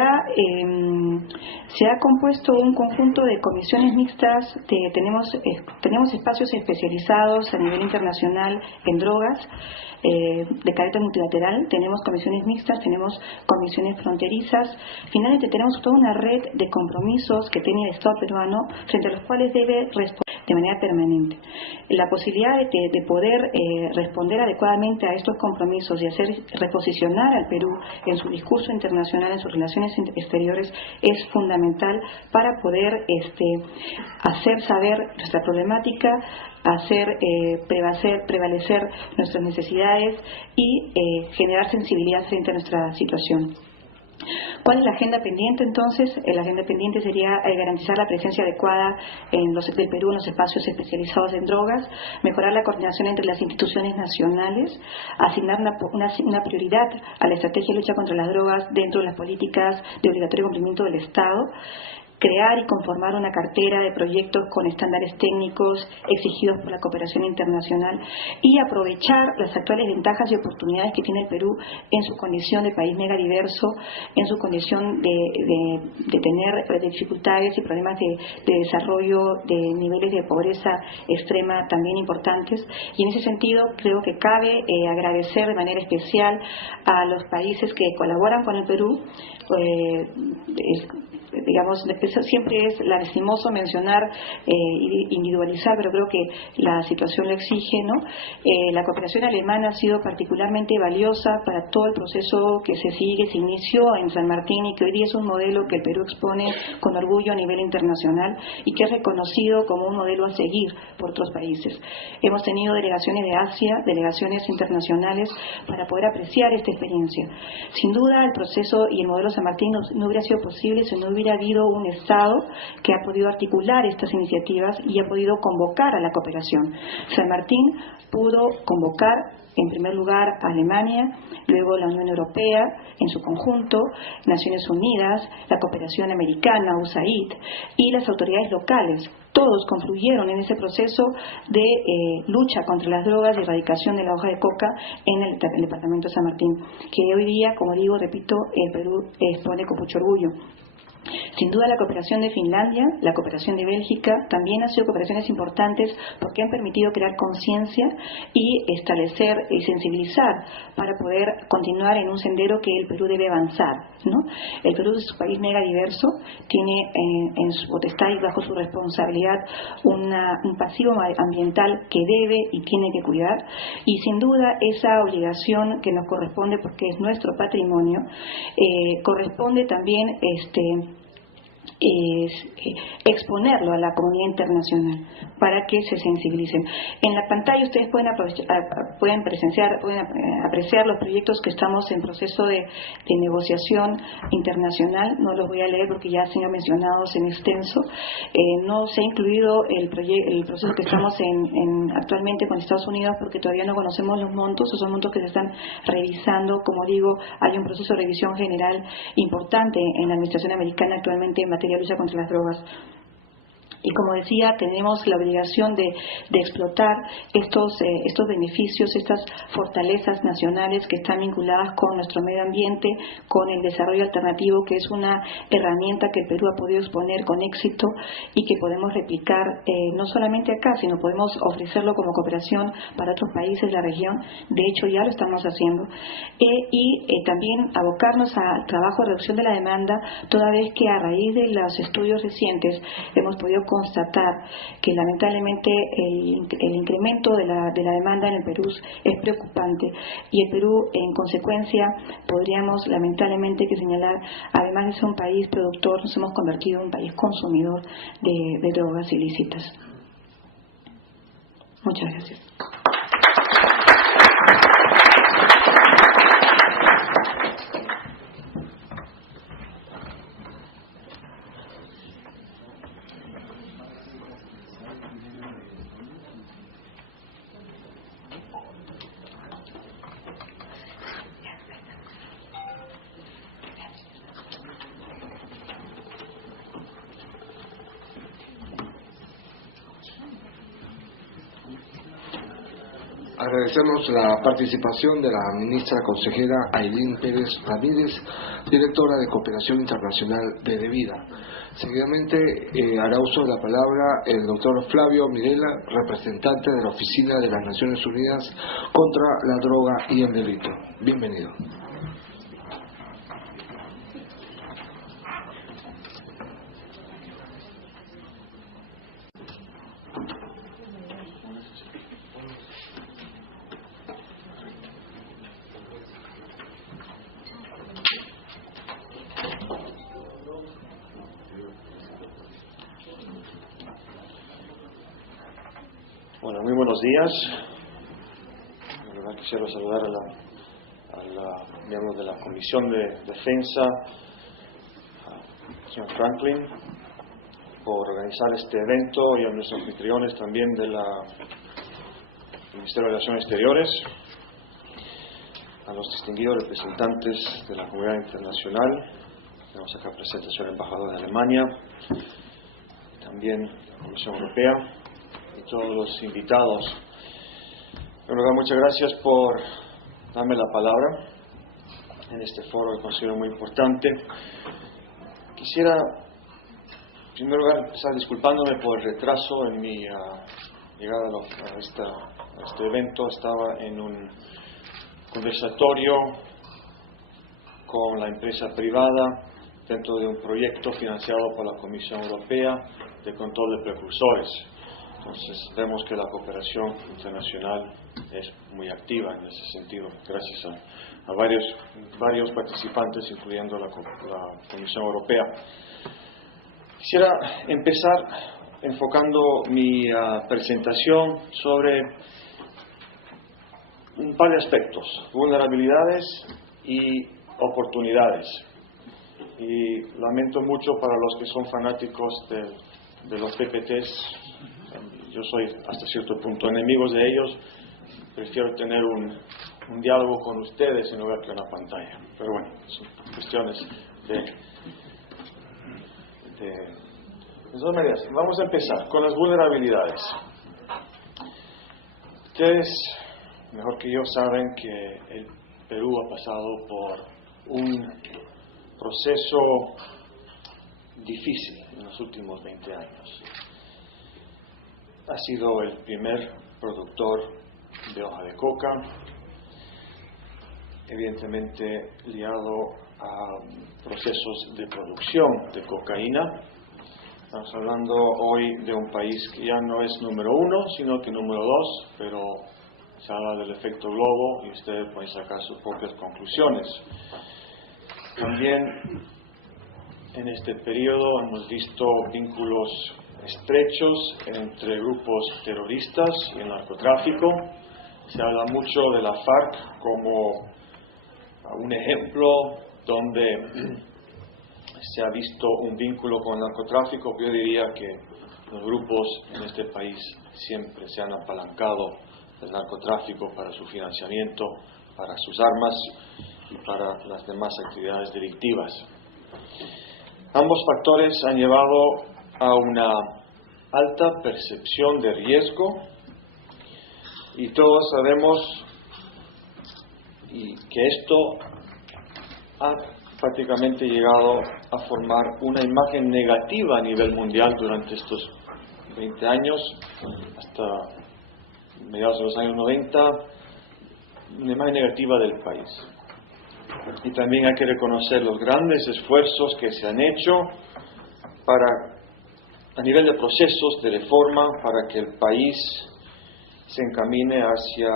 ha compuesto un conjunto de comisiones mixtas. Tenemos espacios especializados a nivel internacional en drogas de carácter multilateral, tenemos comisiones mixtas, tenemos comisiones fronterizas. Finalmente tenemos toda una red de compromisos que tiene el Estado peruano frente a los cuales debe responder de manera permanente. La posibilidad de poder responder adecuadamente a estos compromisos y hacer reposicionar al Perú en su discurso internacional, en sus relaciones exteriores, es fundamental para poder hacer saber nuestra problemática, hacer prevalecer nuestras necesidades y generar sensibilidad frente a nuestra situación. ¿Cuál es la agenda pendiente entonces? La agenda pendiente sería garantizar la presencia adecuada del Perú en los espacios especializados en drogas, mejorar la coordinación entre las instituciones nacionales, asignar una prioridad a la estrategia de lucha contra las drogas dentro de las políticas de obligatorio cumplimiento del Estado, crear y conformar una cartera de proyectos con estándares técnicos exigidos por la cooperación internacional y aprovechar las actuales ventajas y oportunidades que tiene el Perú en su condición de país megadiverso, en su condición de tener dificultades y problemas de desarrollo, de niveles de pobreza extrema también importantes. Y en ese sentido creo que cabe agradecer de manera especial a los países que colaboran con el Perú. Digamos, siempre es lastimoso mencionar individualizar, pero creo que la situación lo exige, ¿no? La cooperación alemana ha sido particularmente valiosa para todo el proceso que se inició en San Martín y que hoy día es un modelo que el Perú expone con orgullo a nivel internacional y que es reconocido como un modelo a seguir por otros países. Hemos tenido delegaciones de Asia, delegaciones internacionales para poder apreciar esta experiencia. Sin duda el proceso y el modelo San Martín no hubiera sido posible si no hubiera habido un Estado que ha podido articular estas iniciativas y ha podido convocar a la cooperación. San Martín pudo convocar en primer lugar a Alemania, luego la Unión Europea en su conjunto, Naciones Unidas, la cooperación americana, USAID y las autoridades locales. Todos confluyeron en ese proceso de lucha contra las drogas y erradicación de la hoja de coca en el departamento de San Martín, que hoy día, como digo, repito, el Perú expone con mucho orgullo. Sin duda la cooperación de Finlandia, la cooperación de Bélgica también han sido cooperaciones importantes porque han permitido crear conciencia y establecer y sensibilizar para poder continuar en un sendero que el Perú debe avanzar, ¿no? El Perú es un país mega diverso, tiene en su potestad y bajo su responsabilidad un pasivo ambiental que debe y tiene que cuidar, y sin duda esa obligación que nos corresponde porque es nuestro patrimonio, corresponde también exponerlo a la comunidad internacional para que se sensibilicen. En la pantalla ustedes pueden apreciar los proyectos que estamos en proceso de negociación internacional. No los voy a leer porque ya han sido mencionados en extenso. No se ha incluido el proceso que estamos actualmente con Estados Unidos porque todavía no conocemos los montos. Esos son montos que se están revisando. Como digo, hay un proceso de revisión general importante en la administración americana actualmente en materia de lucha contra las drogas. Y como decía, tenemos la obligación de explotar estos beneficios, estas fortalezas nacionales que están vinculadas con nuestro medio ambiente, con el desarrollo alternativo, que es una herramienta que el Perú ha podido exponer con éxito y que podemos replicar no solamente acá, sino podemos ofrecerlo como cooperación para otros países de la región. De hecho, ya lo estamos haciendo. Y también abocarnos al trabajo de reducción de la demanda, toda vez que a raíz de los estudios recientes hemos podido constatar que lamentablemente el incremento de la demanda en el Perú es preocupante y el Perú en consecuencia podríamos lamentablemente que señalar, además de ser un país productor, nos hemos convertido en un país consumidor de drogas ilícitas. Muchas gracias. Agradecemos la participación de la ministra consejera Aylin Pérez Ramírez, directora de Cooperación Internacional de DEVIDA. Seguidamente hará uso de la palabra el doctor Flavio Mirela, representante de la Oficina de las Naciones Unidas contra la Droga y el Delito. Bienvenido. Bueno, muy buenos días. De verdad quisiera saludar a la miembro de la Comisión de Defensa, al señor Franklin, por organizar este evento, y a nuestros anfitriones también del Ministerio de Relaciones Exteriores, a los distinguidos representantes de la comunidad internacional. Tenemos acá presente al señor embajador de Alemania, también la Comisión Europea, y todos los invitados. En verdad, muchas gracias por darme la palabra en este foro que considero muy importante. Quisiera, en primer lugar, empezar disculpándome por el retraso en mi llegada a este evento. Estaba en un conversatorio con la empresa privada dentro de un proyecto financiado por la Comisión Europea de control de precursores. Entonces vemos que la cooperación internacional es muy activa en ese sentido, gracias a varios participantes, incluyendo la Comisión Europea. Quisiera empezar enfocando mi presentación sobre un par de aspectos: vulnerabilidades y oportunidades. Y lamento mucho para los que son fanáticos de los PPTs. Yo soy hasta cierto punto enemigos de ellos. Prefiero tener un diálogo con ustedes y no ver que una pantalla. Pero bueno, son cuestiones de todas maneras. Vamos a empezar con las vulnerabilidades. Ustedes, mejor que yo, saben que el Perú ha pasado por un proceso difícil en los últimos 20 años. Ha sido el primer productor de hoja de coca, evidentemente liado a procesos de producción de cocaína. Estamos hablando hoy de un país que ya no es número 1, sino que número 2, pero se habla del efecto globo y ustedes pueden sacar sus propias conclusiones. También en este periodo hemos visto vínculos estrechos entre grupos terroristas y el narcotráfico. Se habla mucho de la FARC como un ejemplo donde se ha visto un vínculo con el narcotráfico. Yo diría que los grupos en este país siempre se han apalancado del narcotráfico para su financiamiento, para sus armas y para las demás actividades delictivas. Ambos factores han llevado a una alta percepción de riesgo, y todos sabemos que esto ha prácticamente llegado a formar una imagen negativa a nivel mundial durante estos 20 años, hasta mediados de los años 90, una imagen negativa del país. Y también hay que reconocer los grandes esfuerzos que se han hecho a nivel de procesos de reforma para que el país se encamine hacia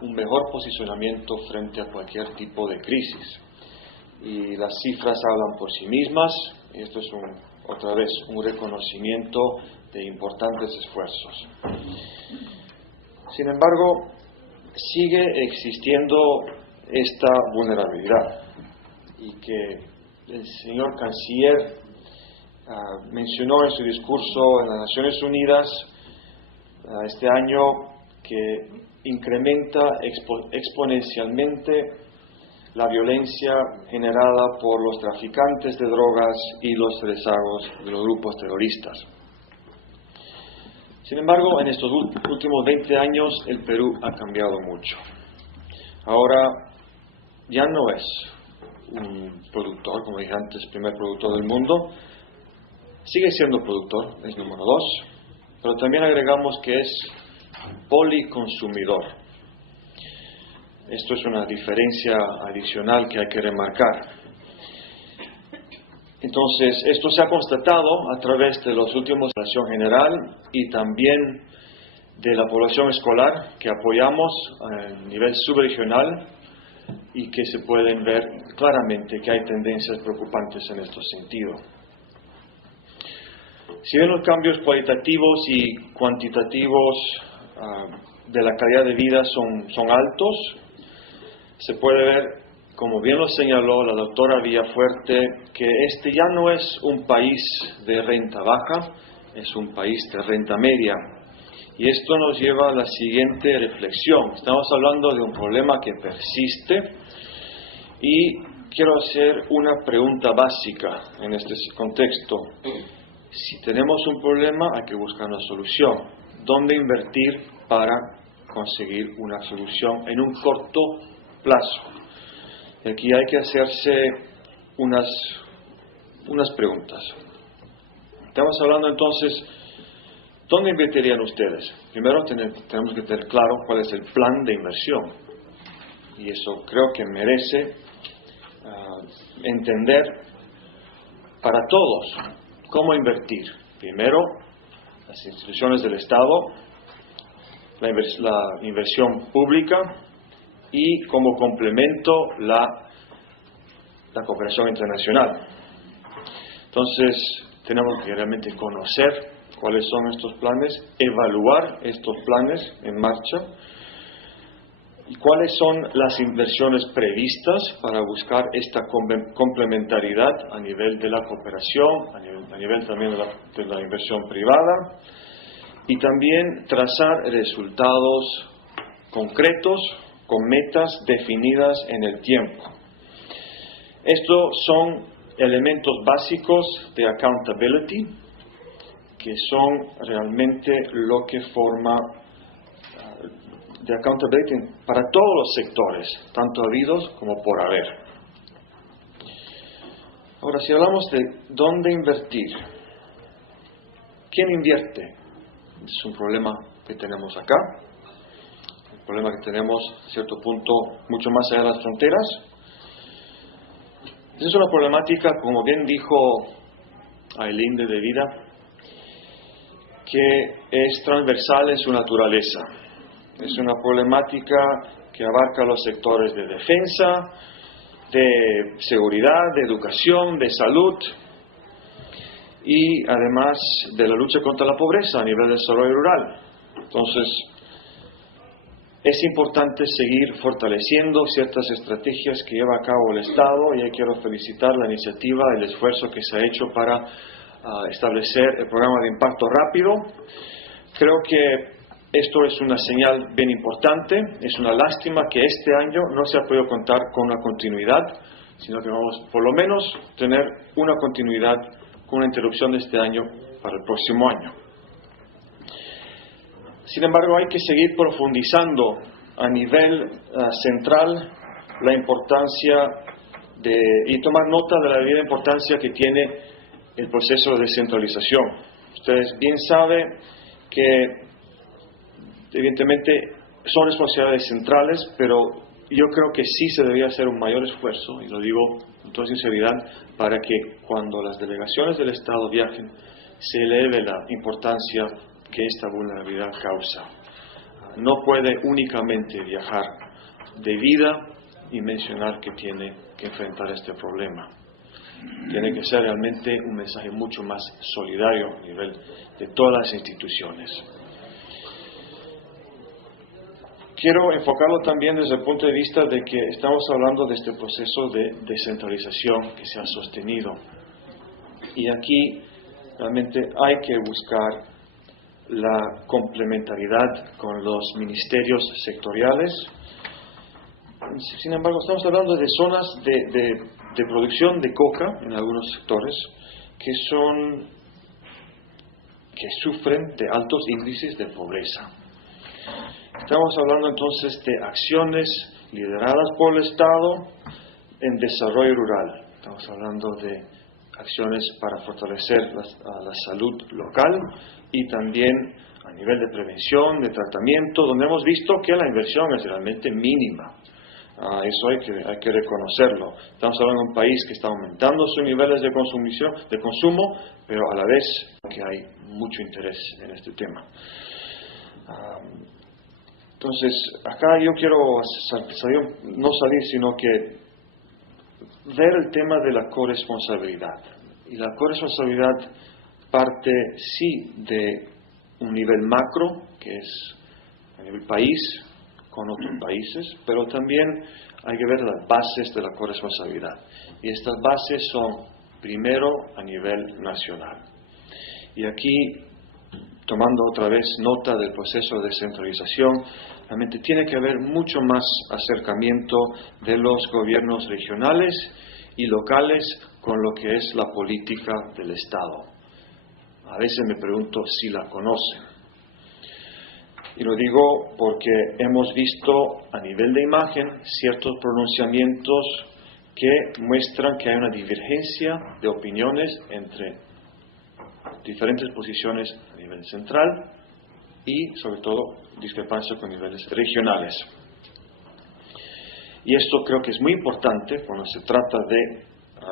un mejor posicionamiento frente a cualquier tipo de crisis. Y las cifras hablan por sí mismas, y esto es otra vez un reconocimiento de importantes esfuerzos. Sin embargo, sigue existiendo esta vulnerabilidad, y que el señor canciller mencionó en su discurso en las Naciones Unidas este año, que incrementa exponencialmente la violencia generada por los traficantes de drogas y los rezagos de los grupos terroristas. Sin embargo, en estos últimos 20 años el Perú ha cambiado mucho. Ahora ya no es un productor, como dije antes, primer productor del mundo. Sigue siendo productor, es número 2, pero también agregamos que es policonsumidor. Esto es una diferencia adicional que hay que remarcar. Entonces, esto se ha constatado a través de los últimos de la población general y también de la población escolar que apoyamos a nivel subregional y que se pueden ver claramente que hay tendencias preocupantes en este sentido. Si bien los cambios cualitativos y cuantitativos de la calidad de vida son altos, se puede ver, como bien lo señaló la doctora Villafuerte, que este ya no es un país de renta baja, es un país de renta media. Y esto nos lleva a la siguiente reflexión. Estamos hablando de un problema que persiste y quiero hacer una pregunta básica en este contexto. Si tenemos un problema, hay que buscar una solución. ¿Dónde invertir para conseguir una solución en un corto plazo? Aquí hay que hacerse unas preguntas. Estamos hablando entonces, ¿dónde invertirían ustedes? Primero tenemos que tener claro cuál es el plan de inversión. Y eso creo que merece entender para todos cómo invertir. Primero, las instituciones del Estado, la inversión pública y como complemento la cooperación internacional. Entonces, tenemos que realmente conocer cuáles son estos planes, evaluar estos planes en marcha y cuáles son las inversiones previstas para buscar esta complementariedad a nivel de la cooperación, a nivel también de la inversión privada y también trazar resultados concretos con metas definidas en el tiempo. Estos son elementos básicos de accountability, que son realmente lo que forma de accountability para todos los sectores, tanto habidos como por haber. Ahora, si hablamos de dónde invertir, ¿quién invierte? Es un problema que tenemos acá, un problema que tenemos a cierto punto mucho más allá de las fronteras. Es una problemática, como bien dijo Ailín de Vida, que es transversal en su naturaleza. Es una problemática que abarca los sectores de defensa, de seguridad, de educación, de salud y además de la lucha contra la pobreza a nivel de desarrollo rural. Entonces, es importante seguir fortaleciendo ciertas estrategias que lleva a cabo el Estado y ahí quiero felicitar la iniciativa, el esfuerzo que se ha hecho para establecer el programa de impacto rápido. Creo que esto es una señal bien importante. Es una lástima que este año no se ha podido contar con una continuidad, sino que vamos por lo menos tener una continuidad con una interrupción de este año para el próximo año. Sin embargo, hay que seguir profundizando a nivel central la importancia y tomar nota de la debida importancia que tiene el proceso de descentralización. Ustedes bien saben que evidentemente son responsabilidades centrales, pero yo creo que sí se debería hacer un mayor esfuerzo, y lo digo con toda sinceridad, para que cuando las delegaciones del Estado viajen, se eleve la importancia que esta vulnerabilidad causa. No puede únicamente viajar de Vida y mencionar que tiene que enfrentar este problema. Tiene que ser realmente un mensaje mucho más solidario a nivel de todas las instituciones. Quiero enfocarlo también desde el punto de vista de que estamos hablando de este proceso de descentralización que se ha sostenido. Y aquí realmente hay que buscar la complementariedad con los ministerios sectoriales. Sin embargo, estamos hablando de zonas de producción de coca en algunos sectores que que sufren de altos índices de pobreza. Estamos hablando entonces de acciones lideradas por el Estado en desarrollo rural. Estamos hablando de acciones para fortalecer la salud local y también a nivel de prevención, de tratamiento, donde hemos visto que la inversión es realmente mínima. Eso hay que reconocerlo. Estamos hablando de un país que está aumentando sus niveles de consumo, pero a la vez que hay mucho interés en este tema. Entonces, acá yo quiero no salir, sino que ver el tema de la corresponsabilidad. Y la corresponsabilidad parte sí de un nivel macro, que es a nivel país, con otros países, pero también hay que ver las bases de la corresponsabilidad. Y estas bases son, primero, a nivel nacional. Y aquí, tomando otra vez nota del proceso de descentralización, realmente tiene que haber mucho más acercamiento de los gobiernos regionales y locales con lo que es la política del Estado. A veces me pregunto si la conocen. Y lo digo porque hemos visto a nivel de imagen ciertos pronunciamientos que muestran que hay una divergencia de opiniones entre diferentes posiciones a nivel central y, sobre todo, discrepancia con niveles regionales. Y esto creo que es muy importante cuando se trata de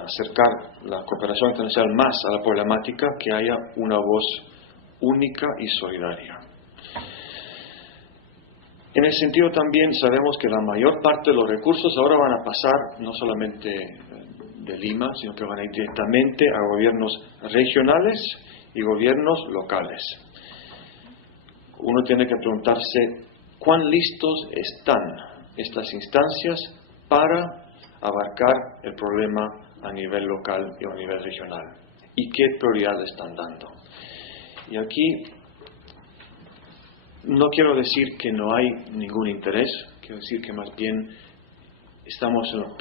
acercar la cooperación internacional más a la problemática, que haya una voz única y solidaria. En ese sentido también sabemos que la mayor parte de los recursos ahora van a pasar no solamente de Lima, sino que van a ir directamente a gobiernos regionales y gobiernos locales. Uno tiene que preguntarse cuán listos están estas instancias para abarcar el problema a nivel local y a nivel regional y qué prioridad le están dando. Y aquí no quiero decir que no hay ningún interés, quiero decir que más bien estamos en las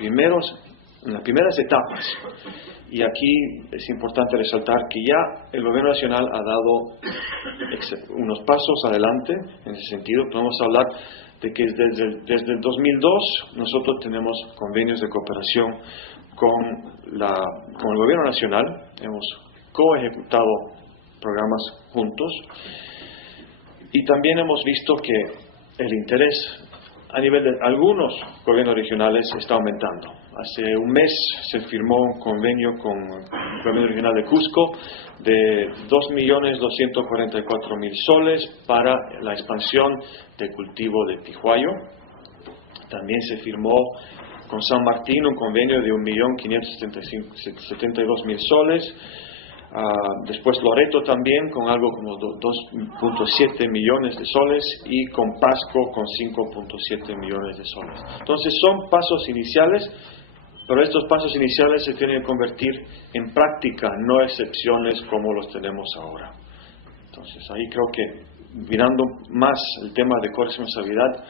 primeras etapas. Y aquí es importante resaltar que ya el gobierno nacional ha dado unos pasos adelante en ese sentido. Podemos hablar de que desde el 2002 nosotros tenemos convenios de cooperación con el gobierno nacional. Hemos coejecutado programas juntos. Y también hemos visto que el interés a nivel de algunos gobiernos regionales está aumentando. Hace un mes se firmó un convenio con el gobierno regional de Cusco de 2.244.000 soles para la expansión del cultivo de pihuayo. También se firmó con San Martín un convenio de 1.572.000 soles. Después Loreto también con algo como 2.7 millones de soles y con Pasco con 5.7 millones de soles. Entonces son pasos iniciales, pero estos pasos iniciales se tienen que convertir en práctica, no excepciones como los tenemos ahora. Entonces ahí creo que mirando más el tema de corresponsabilidad,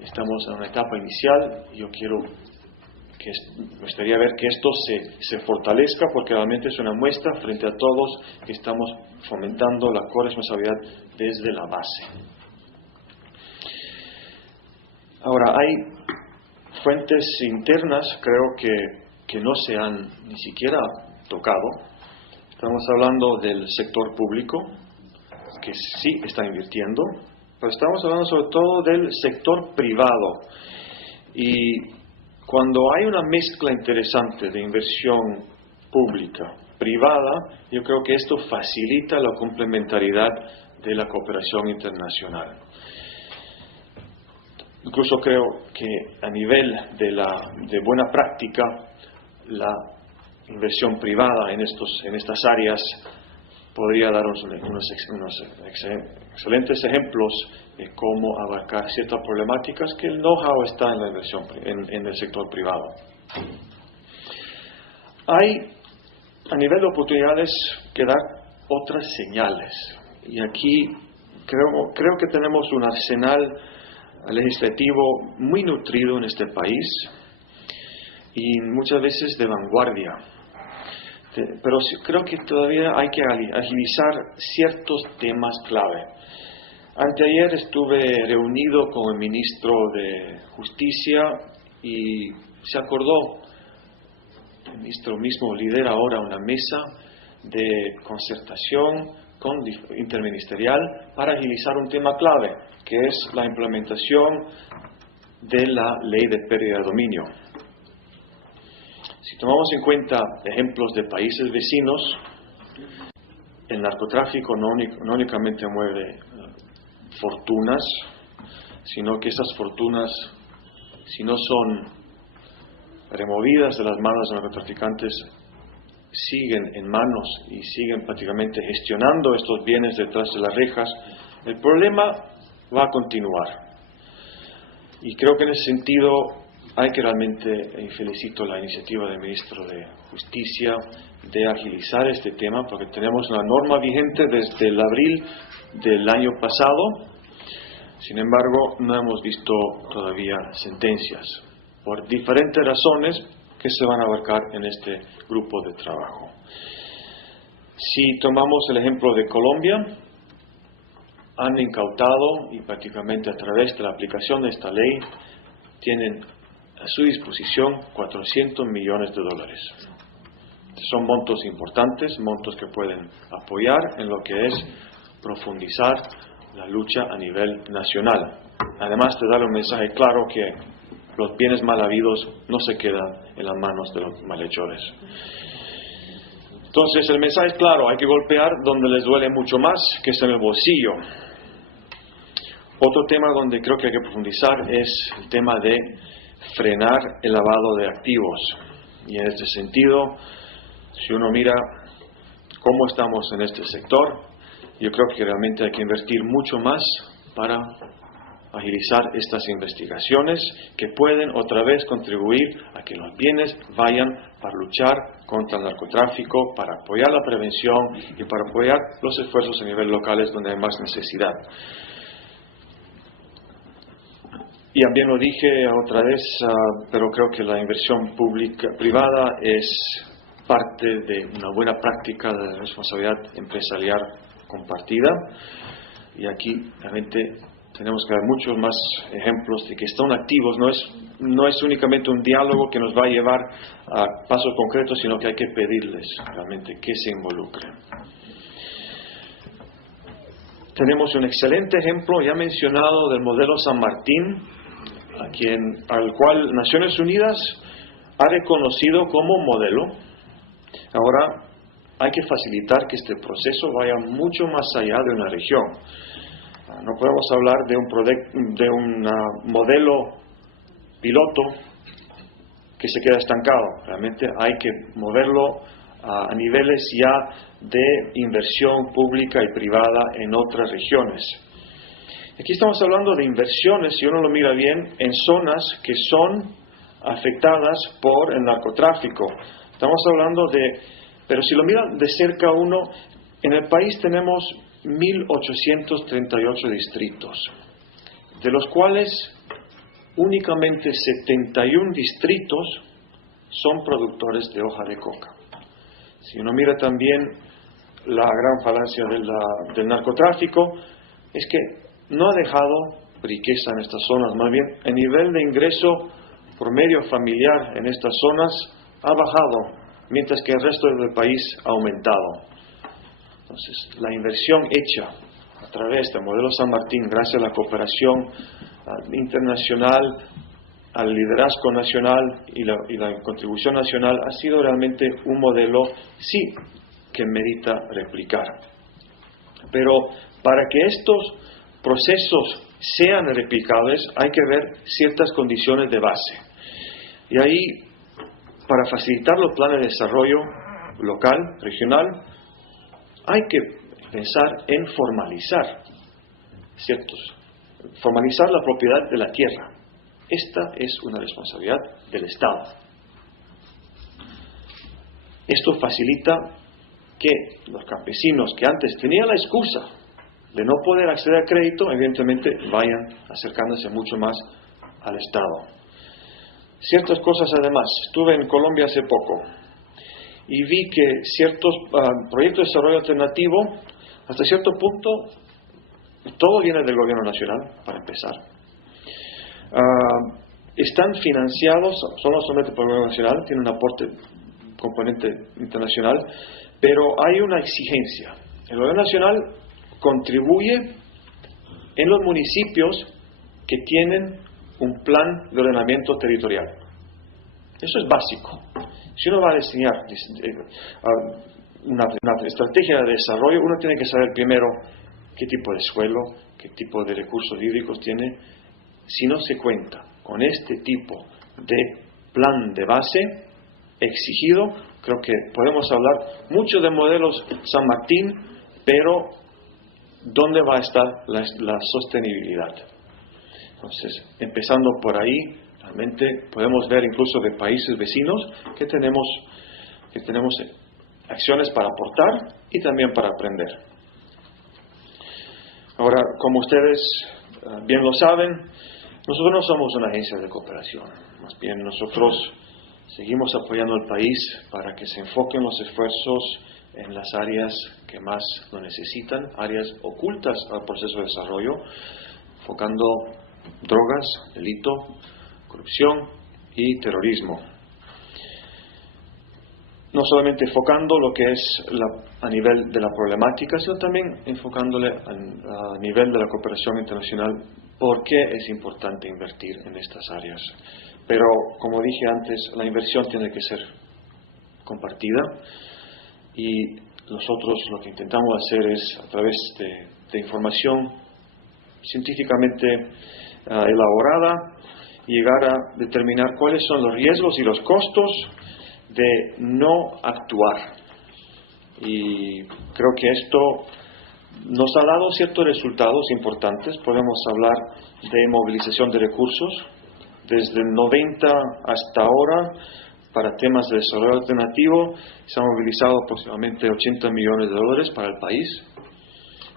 estamos en una etapa inicial y yo me gustaría ver que esto se fortalezca, porque realmente es una muestra frente a todos que estamos fomentando la corresponsabilidad desde la base. Ahora, hay fuentes internas, creo que no se han ni siquiera tocado. Estamos hablando del sector público, que sí está invirtiendo, pero estamos hablando sobre todo del sector privado. Y cuando hay una mezcla interesante de inversión pública, privada, yo creo que esto facilita la complementariedad de la cooperación internacional. Incluso creo que a nivel de buena práctica, la inversión privada en estas áreas podría dar unos excelentes ejemplos de cómo abarcar ciertas problemáticas que el know-how está en la inversión en el sector privado. Hay, a nivel de oportunidades, que dar otras señales. Y aquí creo que tenemos un arsenal legislativo muy nutrido en este país y muchas veces de vanguardia. Pero creo que todavía hay que agilizar ciertos temas clave. Anteayer estuve reunido con el ministro de Justicia y se acordó, el ministro mismo lidera ahora una mesa de concertación interministerial para agilizar un tema clave, que es la implementación de la ley de pérdida de dominio. Si tomamos en cuenta ejemplos de países vecinos, el narcotráfico no únicamente mueve fortunas, sino que esas fortunas, si no son removidas de las manos de los narcotraficantes, siguen en manos y siguen prácticamente gestionando estos bienes detrás de las rejas. El problema va a continuar. Y creo que en ese sentido hay que realmente, y felicito la iniciativa del ministro de Justicia de agilizar este tema, porque tenemos una norma vigente desde el abril del año pasado. Sin embargo, no hemos visto todavía sentencias, por diferentes razones que se van a abarcar en este grupo de trabajo. Si tomamos el ejemplo de Colombia, han incautado y prácticamente a través de la aplicación de esta ley tienen a su disposición $400 millones. Son montos importantes, montos que pueden apoyar en lo que es profundizar la lucha a nivel nacional. Además de dar un mensaje claro que los bienes mal habidos no se quedan en las manos de los malhechores. Entonces el mensaje es claro, hay que golpear donde les duele mucho más, que es en el bolsillo. Otro tema donde creo que hay que profundizar es el tema de frenar el lavado de activos. Y en este sentido, si uno mira cómo estamos en este sector, yo creo que realmente hay que invertir mucho más para agilizar estas investigaciones que pueden otra vez contribuir a que los bienes vayan para luchar contra el narcotráfico, para apoyar la prevención y para apoyar los esfuerzos a nivel locales donde hay más necesidad. Y también lo dije otra vez, pero creo que la inversión privada es parte de una buena práctica de responsabilidad empresarial compartida. Y aquí realmente tenemos que dar muchos más ejemplos de que están activos. No es únicamente un diálogo que nos va a llevar a pasos concretos, sino que hay que pedirles realmente que se involucren. Tenemos un excelente ejemplo ya mencionado del modelo San Martín, al cual Naciones Unidas ha reconocido como modelo. Ahora hay que facilitar que este proceso vaya mucho más allá de una región. No podemos hablar de un modelo piloto que se queda estancado. Realmente hay que moverlo a niveles ya de inversión pública y privada en otras regiones. Aquí estamos hablando de inversiones, si uno lo mira bien, en zonas que son afectadas por el narcotráfico. Estamos hablando pero si lo mira de cerca uno, en el país tenemos 1.838 distritos, de los cuales únicamente 71 distritos son productores de hoja de coca. Si uno mira también la gran falacia del narcotráfico, es que no ha dejado riqueza en estas zonas, más bien el nivel de ingreso promedio familiar en estas zonas ha bajado, mientras que el resto del país ha aumentado. Entonces, la inversión hecha a través del modelo San Martín, gracias a la cooperación internacional, al liderazgo nacional y la contribución nacional, ha sido realmente un modelo, sí, que merita replicar. Pero para que estos procesos sean replicables, hay que ver ciertas condiciones de base. Y ahí, para facilitar los planes de desarrollo local, regional, hay que pensar en formalizar la propiedad de la tierra. Esta es una responsabilidad del Estado. Esto facilita que los campesinos que antes tenían la excusa de no poder acceder a crédito, evidentemente vayan acercándose mucho más al Estado. Ciertas cosas además. Estuve en Colombia hace poco y vi que ciertos proyectos de desarrollo alternativo, hasta cierto punto, todo viene del gobierno nacional, para empezar. Están financiados solamente por el gobierno nacional, tienen un aporte, componente internacional, pero hay una exigencia. El gobierno nacional contribuye en los municipios que tienen un plan de ordenamiento territorial. Eso es básico. Si uno va a diseñar una estrategia de desarrollo, uno tiene que saber primero qué tipo de suelo, qué tipo de recursos hídricos tiene. Si no se cuenta con este tipo de plan de base exigido, creo que podemos hablar mucho de modelos San Martín, pero ¿dónde va a estar la sostenibilidad? Entonces, empezando por ahí, realmente podemos ver incluso de países vecinos que tenemos acciones para aportar y también para aprender. Ahora, como ustedes bien lo saben, nosotros no somos una agencia de cooperación, más bien nosotros seguimos apoyando al país para que se enfoquen los esfuerzos en las áreas que más lo necesitan, áreas ocultas al proceso de desarrollo, enfocando drogas, delito, corrupción y terrorismo. No solamente enfocando lo que es a nivel de la problemática, sino también enfocándole a nivel de la cooperación internacional, por qué es importante invertir en estas áreas. Pero, como dije antes, la inversión tiene que ser compartida y nosotros lo que intentamos hacer es, a través de información científicamente elaborada, llegar a determinar cuáles son los riesgos y los costos de no actuar. Y creo que esto nos ha dado ciertos resultados importantes. Podemos hablar de movilización de recursos. Desde el 90 hasta ahora, para temas de desarrollo alternativo, se han movilizado aproximadamente $80 millones para el país.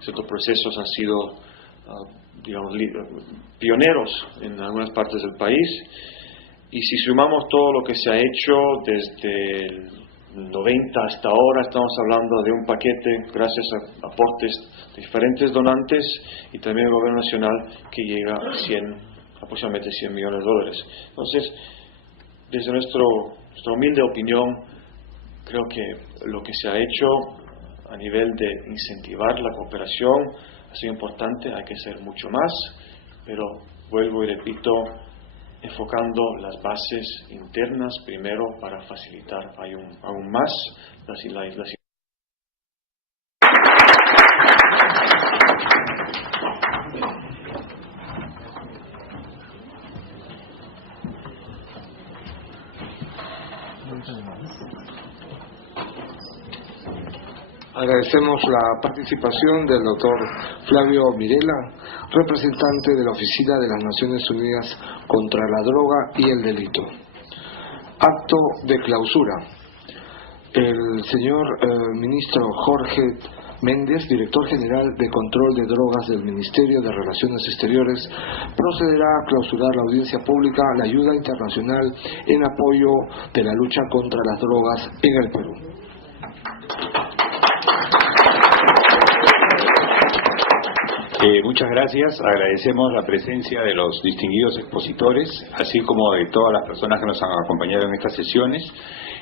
Estos procesos han sido, pioneros en algunas partes del país. Y si sumamos todo lo que se ha hecho desde el 90 hasta ahora, estamos hablando de un paquete, gracias a aportes de diferentes donantes y también el gobierno nacional, que llega a aproximadamente $100 millones. Entonces, desde nuestra humilde opinión, creo que lo que se ha hecho a nivel de incentivar la cooperación ha sido importante. Hay que hacer mucho más, pero vuelvo y repito, enfocando las bases internas primero para facilitar aún más las Agradecemos la participación del doctor Flavio Mirela, representante de la Oficina de las Naciones Unidas contra la Droga y el Delito. Acto de clausura. El señor ministro Jorge Méndez, director general de Control de Drogas del Ministerio de Relaciones Exteriores, procederá a clausurar la audiencia pública la ayuda internacional en apoyo de la lucha contra las drogas en el Perú. Muchas gracias. Agradecemos la presencia de los distinguidos expositores, así como de todas las personas que nos han acompañado en estas sesiones.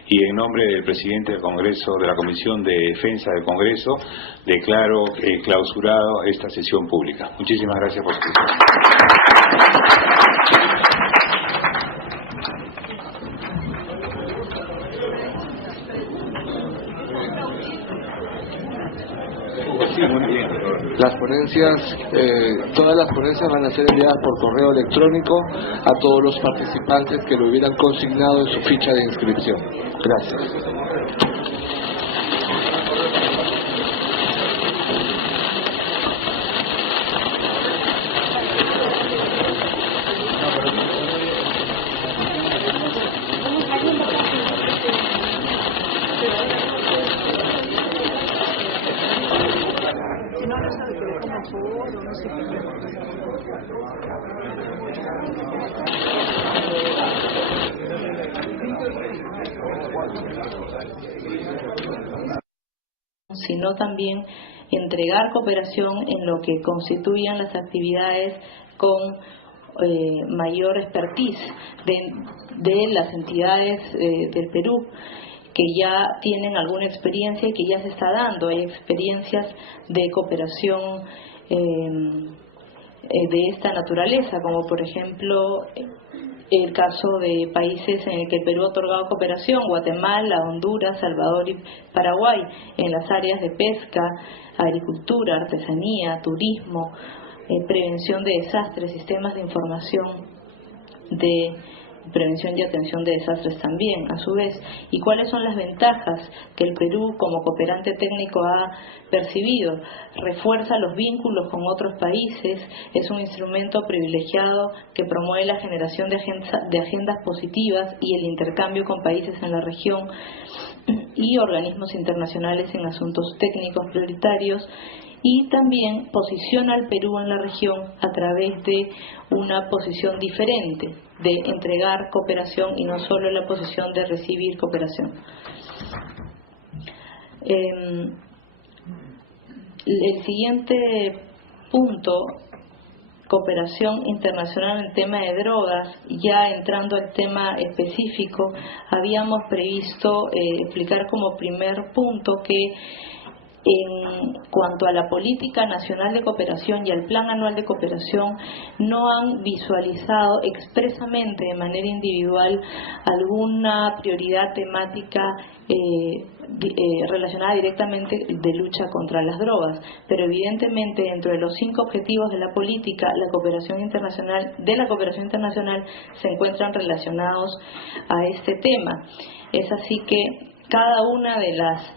Y en nombre del presidente del Congreso, de la Comisión de Defensa del Congreso, declaro clausurado esta sesión pública. Muchísimas gracias por su atención. Las ponencias, todas las ponencias van a ser enviadas por correo electrónico a todos los participantes que lo hubieran consignado en su ficha de inscripción. Gracias. sino también entregar cooperación en lo que constituyan las actividades con mayor expertise de las entidades del Perú, que ya tienen alguna experiencia y que ya se está dando. Hay experiencias de cooperación de esta naturaleza, como por ejemplo el caso de países en el que el Perú ha otorgado cooperación: Guatemala, Honduras, Salvador y Paraguay, en las áreas de pesca, agricultura, artesanía, turismo, prevención de desastres, sistemas de información de prevención y atención de desastres también, a su vez. ¿Y cuáles son las ventajas que el Perú como cooperante técnico ha percibido? Refuerza los vínculos con otros países, es un instrumento privilegiado que promueve la generación de agendas positivas y el intercambio con países en la región y organismos internacionales en asuntos técnicos prioritarios, y también posiciona al Perú en la región a través de una posición diferente de entregar cooperación y no solo la posición de recibir cooperación. El siguiente punto, cooperación internacional en el tema de drogas. Ya entrando al tema específico, habíamos previsto explicar como primer punto que en cuanto a la política nacional de cooperación y al plan anual de cooperación, no han visualizado expresamente de manera individual alguna prioridad temática relacionada directamente de lucha contra las drogas, pero evidentemente dentro de los 5 objetivos de la política, la cooperación internacional se encuentran relacionados a este tema. Es así que cada una de las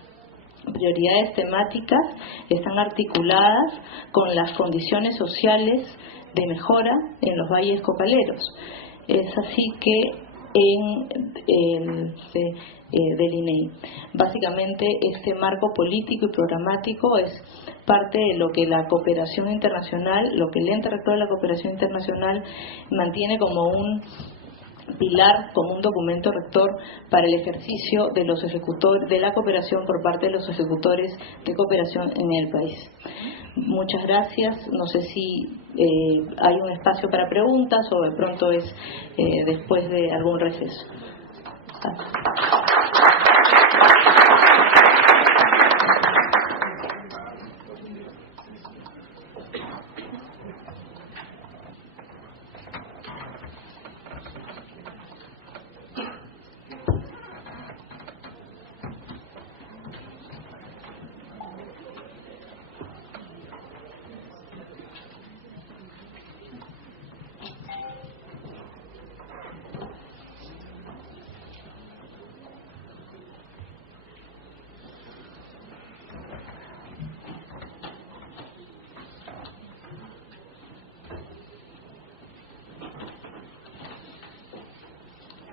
prioridades temáticas están articuladas con las condiciones sociales de mejora en los valles cocaleros. Es así que del INEI. Básicamente este marco político y programático es parte de lo que la cooperación internacional, lo que el ente rector de la cooperación internacional mantiene como un pilar, como un documento rector para el ejercicio de los ejecutores de la cooperación por parte de los ejecutores de cooperación en el país. Muchas gracias. No sé si hay un espacio para preguntas o de pronto es después de algún receso.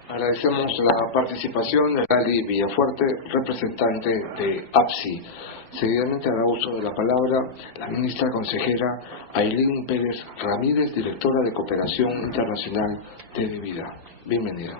Agradecemos la participación de Lali Villafuerte, representante de APSI. Seguidamente hará uso de la palabra la ministra consejera Aylin Pérez Ramírez, directora de Cooperación Internacional de Vida. Bienvenida.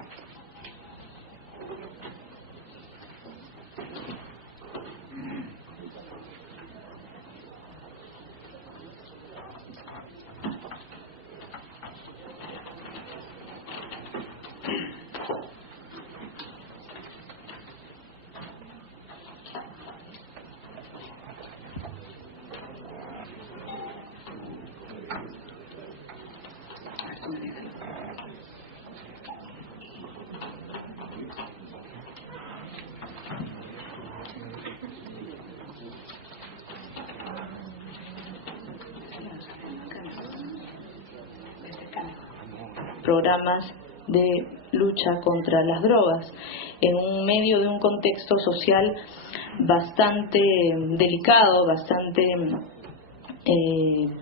Programas de lucha contra las drogas en un medio de un contexto social bastante delicado, bastante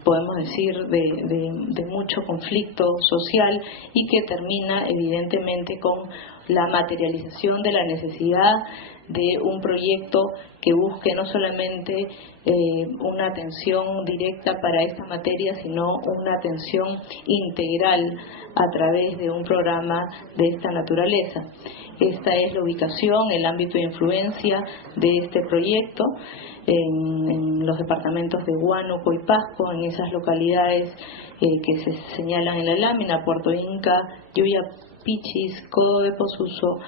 podemos decir de mucho conflicto social, y que termina evidentemente con la materialización de la necesidad de un proyecto que busque no solamente una atención directa para esta materia, sino una atención integral a través de un programa de esta naturaleza. Esta es la ubicación, el ámbito de influencia de este proyecto en los departamentos de Huánuco y Pasco, en esas localidades que se señalan en la lámina: Puerto Inca, Yuyapichis, Codo de Posuso,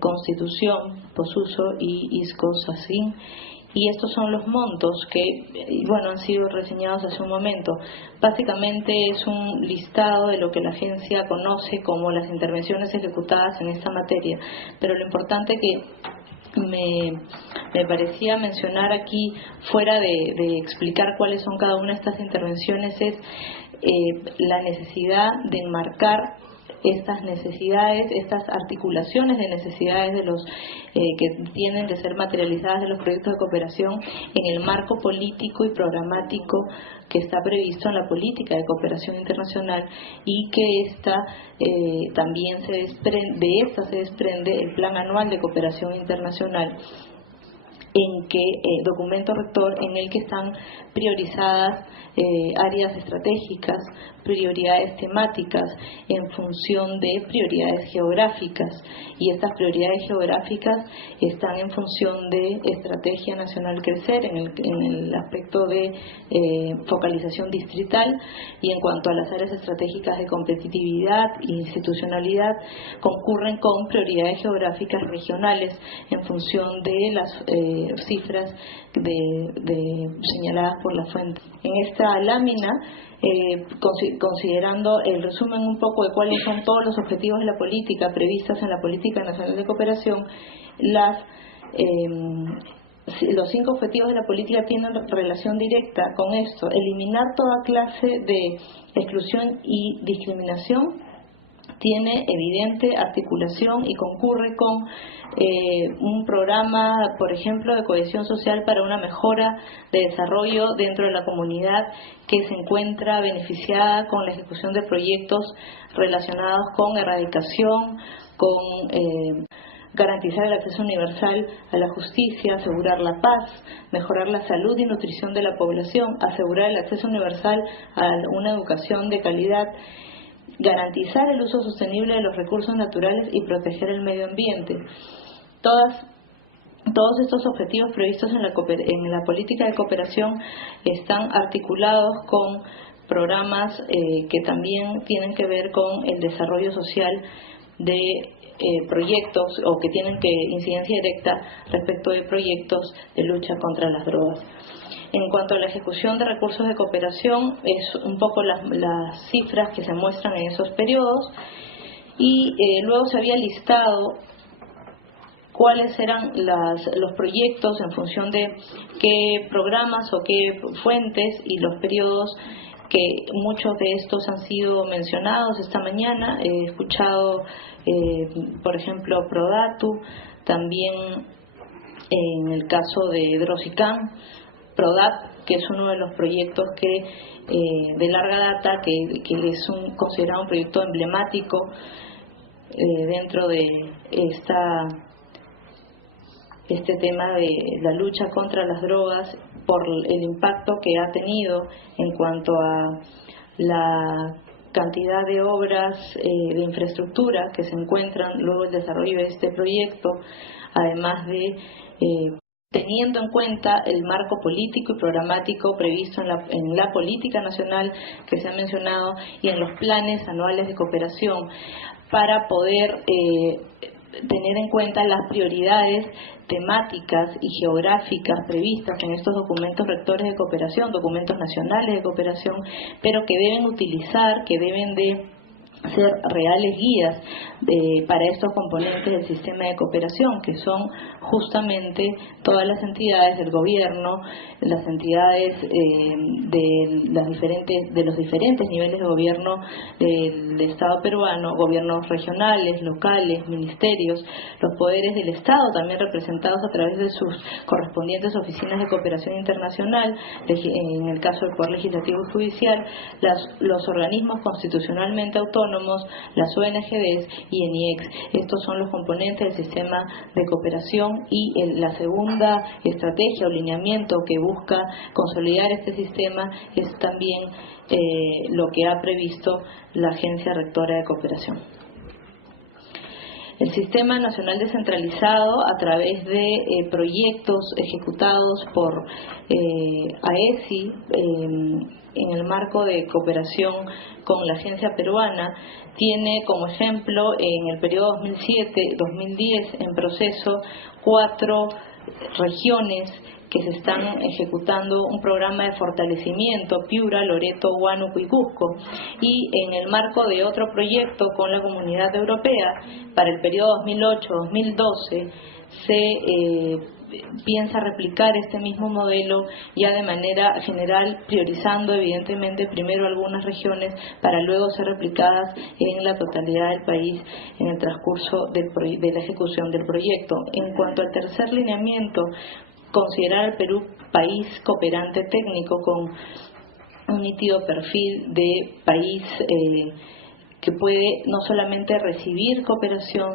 Constitución, Posuso y Iscosacín. Y estos son los montos que, bueno, han sido reseñados hace un momento. Básicamente es un listado de lo que la agencia conoce como las intervenciones ejecutadas en esta materia. Pero lo importante que me parecía mencionar aquí, fuera de explicar cuáles son cada una de estas intervenciones, es la necesidad de enmarcar estas necesidades, estas articulaciones de necesidades de los que tienen que ser materializadas de los proyectos de cooperación en el marco político y programático que está previsto en la política de cooperación internacional, y que también de esta se desprende el Plan Anual de Cooperación Internacional, documento rector en el que están priorizadas áreas estratégicas, prioridades temáticas en función de prioridades geográficas, y estas prioridades geográficas están en función de Estrategia Nacional Crecer en el aspecto de focalización distrital, y en cuanto a las áreas estratégicas de competitividad e institucionalidad concurren con prioridades geográficas regionales en función de las cifras señaladas por la fuente. En esta lámina, considerando el resumen un poco de cuáles son todos los objetivos de la política previstas en la Política Nacional de Cooperación, los 5 objetivos de la política tienen relación directa con esto: eliminar toda clase de exclusión y discriminación, tiene evidente articulación y concurre con un programa, por ejemplo, de cohesión social para una mejora de desarrollo dentro de la comunidad que se encuentra beneficiada con la ejecución de proyectos relacionados con erradicación, con garantizar el acceso universal a la justicia, asegurar la paz, mejorar la salud y nutrición de la población, asegurar el acceso universal a una educación de calidad, garantizar el uso sostenible de los recursos naturales y proteger el medio ambiente. Todos estos objetivos previstos en la política de cooperación están articulados con programas que también tienen que ver con el desarrollo social de proyectos, o que tienen incidencia directa respecto de proyectos de lucha contra las drogas. En cuanto a la ejecución de recursos de cooperación, es un poco las cifras que se muestran en esos periodos, y luego se había listado cuáles eran los proyectos en función de qué programas o qué fuentes y los periodos, que muchos de estos han sido mencionados esta mañana. He escuchado, por ejemplo, Prodatu, también en el caso de Drosicam, PRODAT, que es uno de los proyectos de larga data, que es considerado un proyecto emblemático dentro de este tema de la lucha contra las drogas, por el impacto que ha tenido en cuanto a la cantidad de obras de infraestructura que se encuentran luego del desarrollo de este proyecto, además de teniendo en cuenta el marco político y programático previsto en la política nacional que se ha mencionado y en los planes anuales de cooperación, para poder tener en cuenta las prioridades temáticas y geográficas previstas en estos documentos rectores de cooperación, documentos nacionales de cooperación, pero que deben de ser reales guías para estos componentes del sistema de cooperación, que son justamente todas las entidades del gobierno, las entidades de los diferentes niveles de gobierno del Estado peruano, gobiernos regionales, locales, ministerios, los poderes del Estado también representados a través de sus correspondientes oficinas de cooperación internacional, en el caso del Poder Legislativo y Judicial, los organismos constitucionalmente autónomos autónomos, las ONGs y ENIEX. Estos son los componentes del sistema de cooperación y la segunda estrategia o lineamiento que busca consolidar este sistema es también lo que ha previsto la Agencia Rectora de Cooperación. El Sistema Nacional Descentralizado, a través de proyectos ejecutados por AESI en el marco de cooperación con la agencia peruana, tiene como ejemplo en el periodo 2007-2010 en proceso 4 regiones que se están ejecutando un programa de fortalecimiento: Piura, Loreto, Huánuco y Cusco, y en el marco de otro proyecto con la Comunidad Europea para el periodo 2008-2012 se piensa replicar este mismo modelo ya de manera general, priorizando evidentemente primero algunas regiones para luego ser replicadas en la totalidad del país en el transcurso de la ejecución del proyecto. En cuanto al tercer lineamiento, considerar al Perú país cooperante técnico con un nítido perfil de país que puede no solamente recibir cooperación,